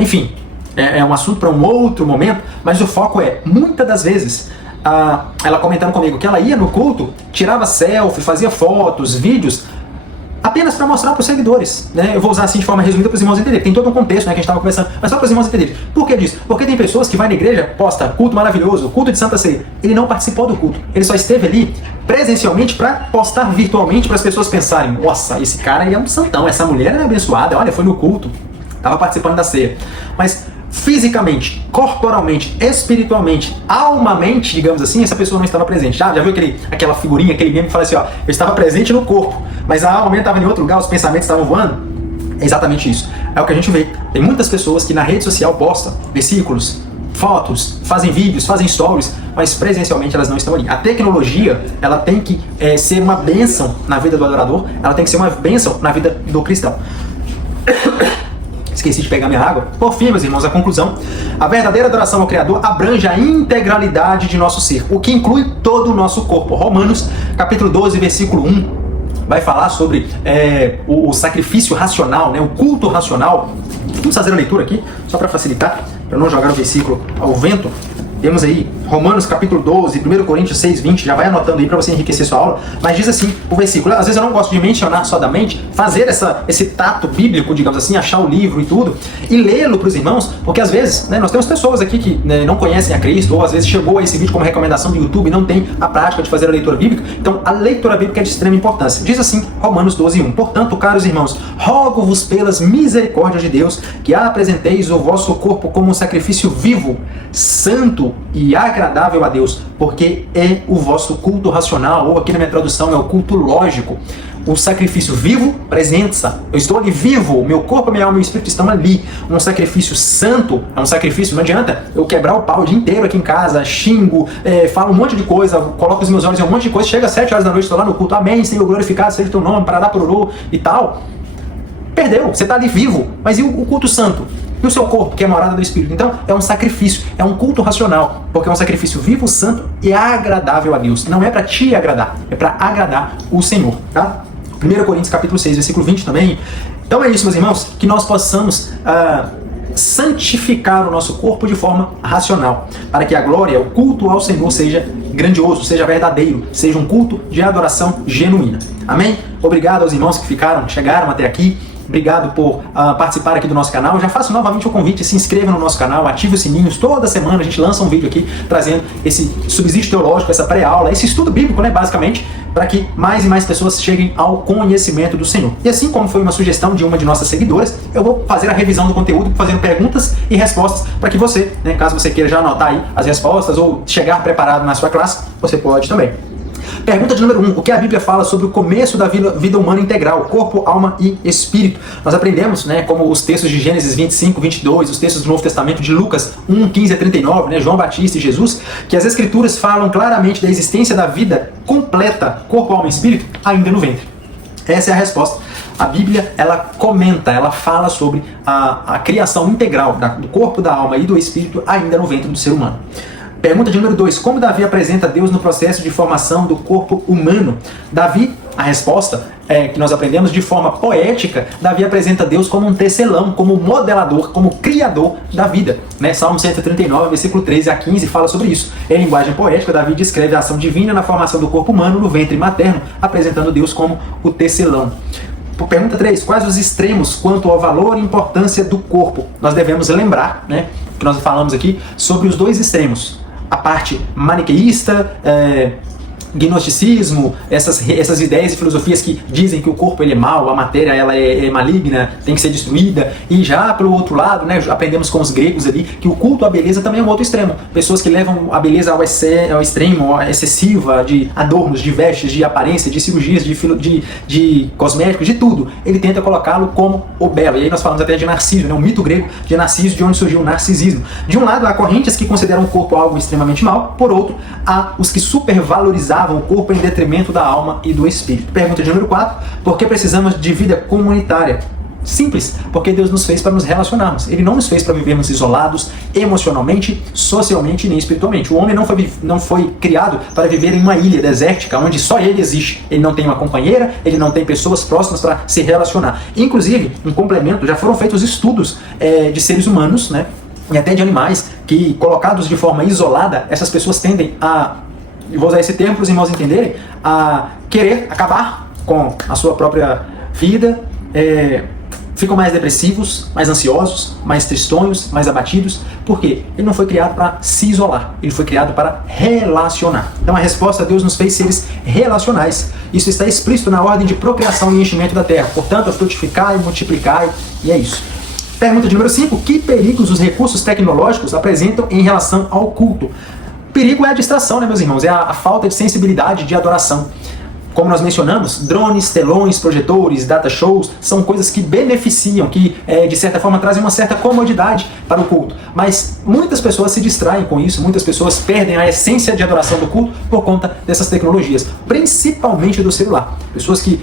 Enfim, é um assunto para um outro momento, mas o foco é, muitas das vezes, ela comentando comigo que ela ia no culto, tirava selfie, fazia fotos, vídeos, apenas para mostrar para os seguidores, né? Eu vou usar assim de forma resumida para os irmãos entenderem. Tem todo um contexto, né, que a gente estava conversando, mas só para os irmãos entenderem. Por que disso? Porque tem pessoas que vai na igreja, posta culto maravilhoso, culto de Santa Ceia. Ele não participou do culto, ele só esteve ali presencialmente para postar virtualmente para as pessoas pensarem: nossa, esse cara aí é um santão, essa mulher é abençoada, olha, foi no culto, estava participando da ceia. Mas fisicamente, corporalmente, espiritualmente, almamente, digamos assim, essa pessoa não estava presente. Já viu aquela figurinha, aquele meme que fala assim, ó, eu estava presente no corpo, mas a alma estava em outro lugar, os pensamentos estavam voando? É exatamente isso. É o que a gente vê. Tem muitas pessoas que na rede social postam versículos, fotos, fazem vídeos, fazem stories, mas presencialmente elas não estão ali. A tecnologia, ela tem que ser uma bênção na vida do adorador, ela tem que ser uma bênção na vida do cristão. Esqueci de pegar minha água. Por fim, meus irmãos, a conclusão. A verdadeira adoração ao Criador abrange a integralidade de nosso ser, o que inclui todo o nosso corpo. Romanos, capítulo 12, versículo 1, vai falar sobre o sacrifício racional, né, o culto racional. Vamos fazer a leitura aqui, só para facilitar, para não jogar o versículo ao vento. Temos aí Romanos capítulo 12, 1 Coríntios 6, 20, já vai anotando aí para você enriquecer sua aula, mas diz assim o versículo. Às vezes eu não gosto de mencionar só da mente, fazer esse tato bíblico, digamos assim, achar o livro e tudo, e lê-lo para os irmãos, porque às vezes, né, nós temos pessoas aqui que, né, não conhecem a Cristo, ou às vezes chegou a esse vídeo como recomendação do YouTube e não tem a prática de fazer a leitura bíblica. Então a leitura bíblica é de extrema importância. Diz assim Romanos 12, 1, portanto, caros irmãos, rogo-vos pelas misericórdias de Deus que apresenteis o vosso corpo como um sacrifício vivo, santo e agradável a Deus, porque é o vosso culto racional, ou aqui na minha tradução é o culto lógico. O sacrifício vivo, presença. Eu estou ali vivo, meu corpo, minha alma e meu espírito estão ali. Um sacrifício santo, é um sacrifício, não adianta eu quebrar o pau o dia inteiro aqui em casa, xingo, falo um monte de coisa, coloco os meus olhos em um monte de coisa, chega às 7 horas da noite, estou lá no culto, amém, Senhor, glorificado seja o teu nome, parará pororô e tal. Perdeu, você está ali vivo, mas e o culto santo? E o seu corpo, que é a morada do Espírito? Então, é um sacrifício, é um culto racional, porque é um sacrifício vivo, santo e agradável a Deus. Não é para te agradar, é para agradar o Senhor, tá? 1 Coríntios capítulo 6, versículo 20 também. Então é isso, meus irmãos, que nós possamos santificar o nosso corpo de forma racional, para que a glória, o culto ao Senhor seja grandioso, seja verdadeiro, seja um culto de adoração genuína. Amém? Obrigado aos irmãos que chegaram até aqui. Obrigado por participar aqui do nosso canal. Eu já faço novamente o convite, se inscreva no nosso canal, ative os sininhos. Toda semana a gente lança um vídeo aqui trazendo esse subsídio teológico, essa pré-aula, esse estudo bíblico, né, basicamente, para que mais e mais pessoas cheguem ao conhecimento do Senhor. E assim como foi uma sugestão de uma de nossas seguidoras, eu vou fazer a revisão do conteúdo, fazendo perguntas e respostas para que você, né, caso você queira já anotar aí as respostas ou chegar preparado na sua classe, você pode também. Pergunta de número 1. O que a Bíblia fala sobre o começo da vida humana integral, corpo, alma e espírito? Nós aprendemos, né, como os textos de Gênesis 25, 22, os textos do Novo Testamento de Lucas 1, 15 a 39, né, João Batista e Jesus, que as Escrituras falam claramente da existência da vida completa, corpo, alma e espírito, ainda no ventre. Essa é a resposta. A Bíblia, ela comenta, ela fala sobre a criação integral do corpo, da alma e do espírito ainda no ventre do ser humano. Pergunta de número 2. Como Davi apresenta Deus no processo de formação do corpo humano? Davi, a resposta que nós aprendemos de forma poética, Davi apresenta Deus como um tecelão, como modelador, como criador da vida. Né? Salmo 139, versículo 13 a 15 fala sobre isso. Em linguagem poética, Davi descreve a ação divina na formação do corpo humano no ventre materno, apresentando Deus como o tecelão. Pergunta 3. Quais os extremos quanto ao valor e importância do corpo? Nós devemos lembrar, né, que nós falamos aqui sobre os dois extremos. A parte maniqueísta, gnosticismo, essas ideias e filosofias que dizem que o corpo ele é mau, a matéria ela é maligna, tem que ser destruída, e já pelo outro lado, né, aprendemos com os gregos ali que o culto à beleza também é um outro extremo. Pessoas que levam a beleza ao extremo, excessiva, de adornos, de vestes, de aparência, de cirurgias, de cosméticos, de tudo. Ele tenta colocá-lo como o belo. E aí nós falamos até de Narciso, né, um mito grego de Narciso, de onde surgiu o narcisismo. De um lado, há correntes que consideram o corpo algo extremamente mau, por outro, há os que supervalorizaram o corpo em detrimento da alma e do espírito. Pergunta de número 4. Por que precisamos de vida comunitária? Simples, porque Deus nos fez para nos relacionarmos. Ele não nos fez para vivermos isolados emocionalmente, socialmente nem espiritualmente. O homem não foi criado para viver em uma ilha desértica, onde só ele existe. Ele não tem uma companheira, ele não tem pessoas próximas para se relacionar. Inclusive, em complemento, já foram feitos estudos de seres humanos, né, e até de animais, que colocados de forma isolada, essas pessoas tendem a, vou usar esse termo para os irmãos entenderem, a querer acabar com a sua própria vida, ficam mais depressivos, mais ansiosos, mais tristonhos, mais abatidos. Por quê? Ele não foi criado para se isolar, ele foi criado para relacionar. Então a resposta, Deus nos fez seres relacionais. Isso está explícito na ordem de procriação e enchimento da terra. Portanto, frutificai, multiplicai, e é isso. Pergunta de número 5. Que perigos os recursos tecnológicos apresentam em relação ao culto? O perigo é a distração, né, meus irmãos? É a falta de sensibilidade de adoração. Como nós mencionamos, drones, telões, projetores, data shows, são coisas que beneficiam, que de certa forma trazem uma certa comodidade para o culto. Mas muitas pessoas se distraem com isso, muitas pessoas perdem a essência de adoração do culto por conta dessas tecnologias, principalmente do celular. Pessoas que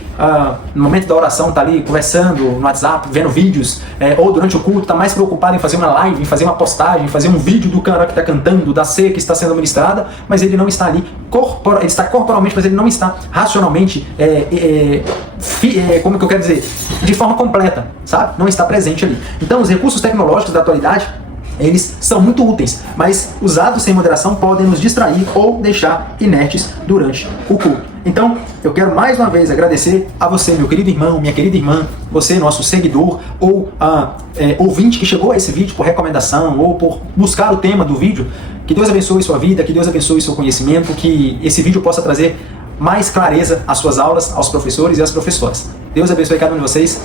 no momento da oração tá ali conversando no WhatsApp, vendo vídeos, ou durante o culto tá mais preocupado em fazer uma live, em fazer uma postagem, em fazer um vídeo do cara que está cantando, da ceia que está sendo ministrada, mas ele não está ali, ele está corporalmente, mas ele não está racionalmente, como que eu quero dizer, de forma completa, sabe? Não está presente ali. Então os recursos tecnológicos da atualidade, eles são muito úteis, mas usados sem moderação podem nos distrair ou deixar inertes durante o culto. Então, eu quero mais uma vez agradecer a você, meu querido irmão, minha querida irmã, você, nosso seguidor, ou ouvinte que chegou a esse vídeo por recomendação, ou por buscar o tema do vídeo. Que Deus abençoe sua vida, que Deus abençoe seu conhecimento, que esse vídeo possa trazer mais clareza às suas aulas, aos professores e às professoras. Deus abençoe cada um de vocês.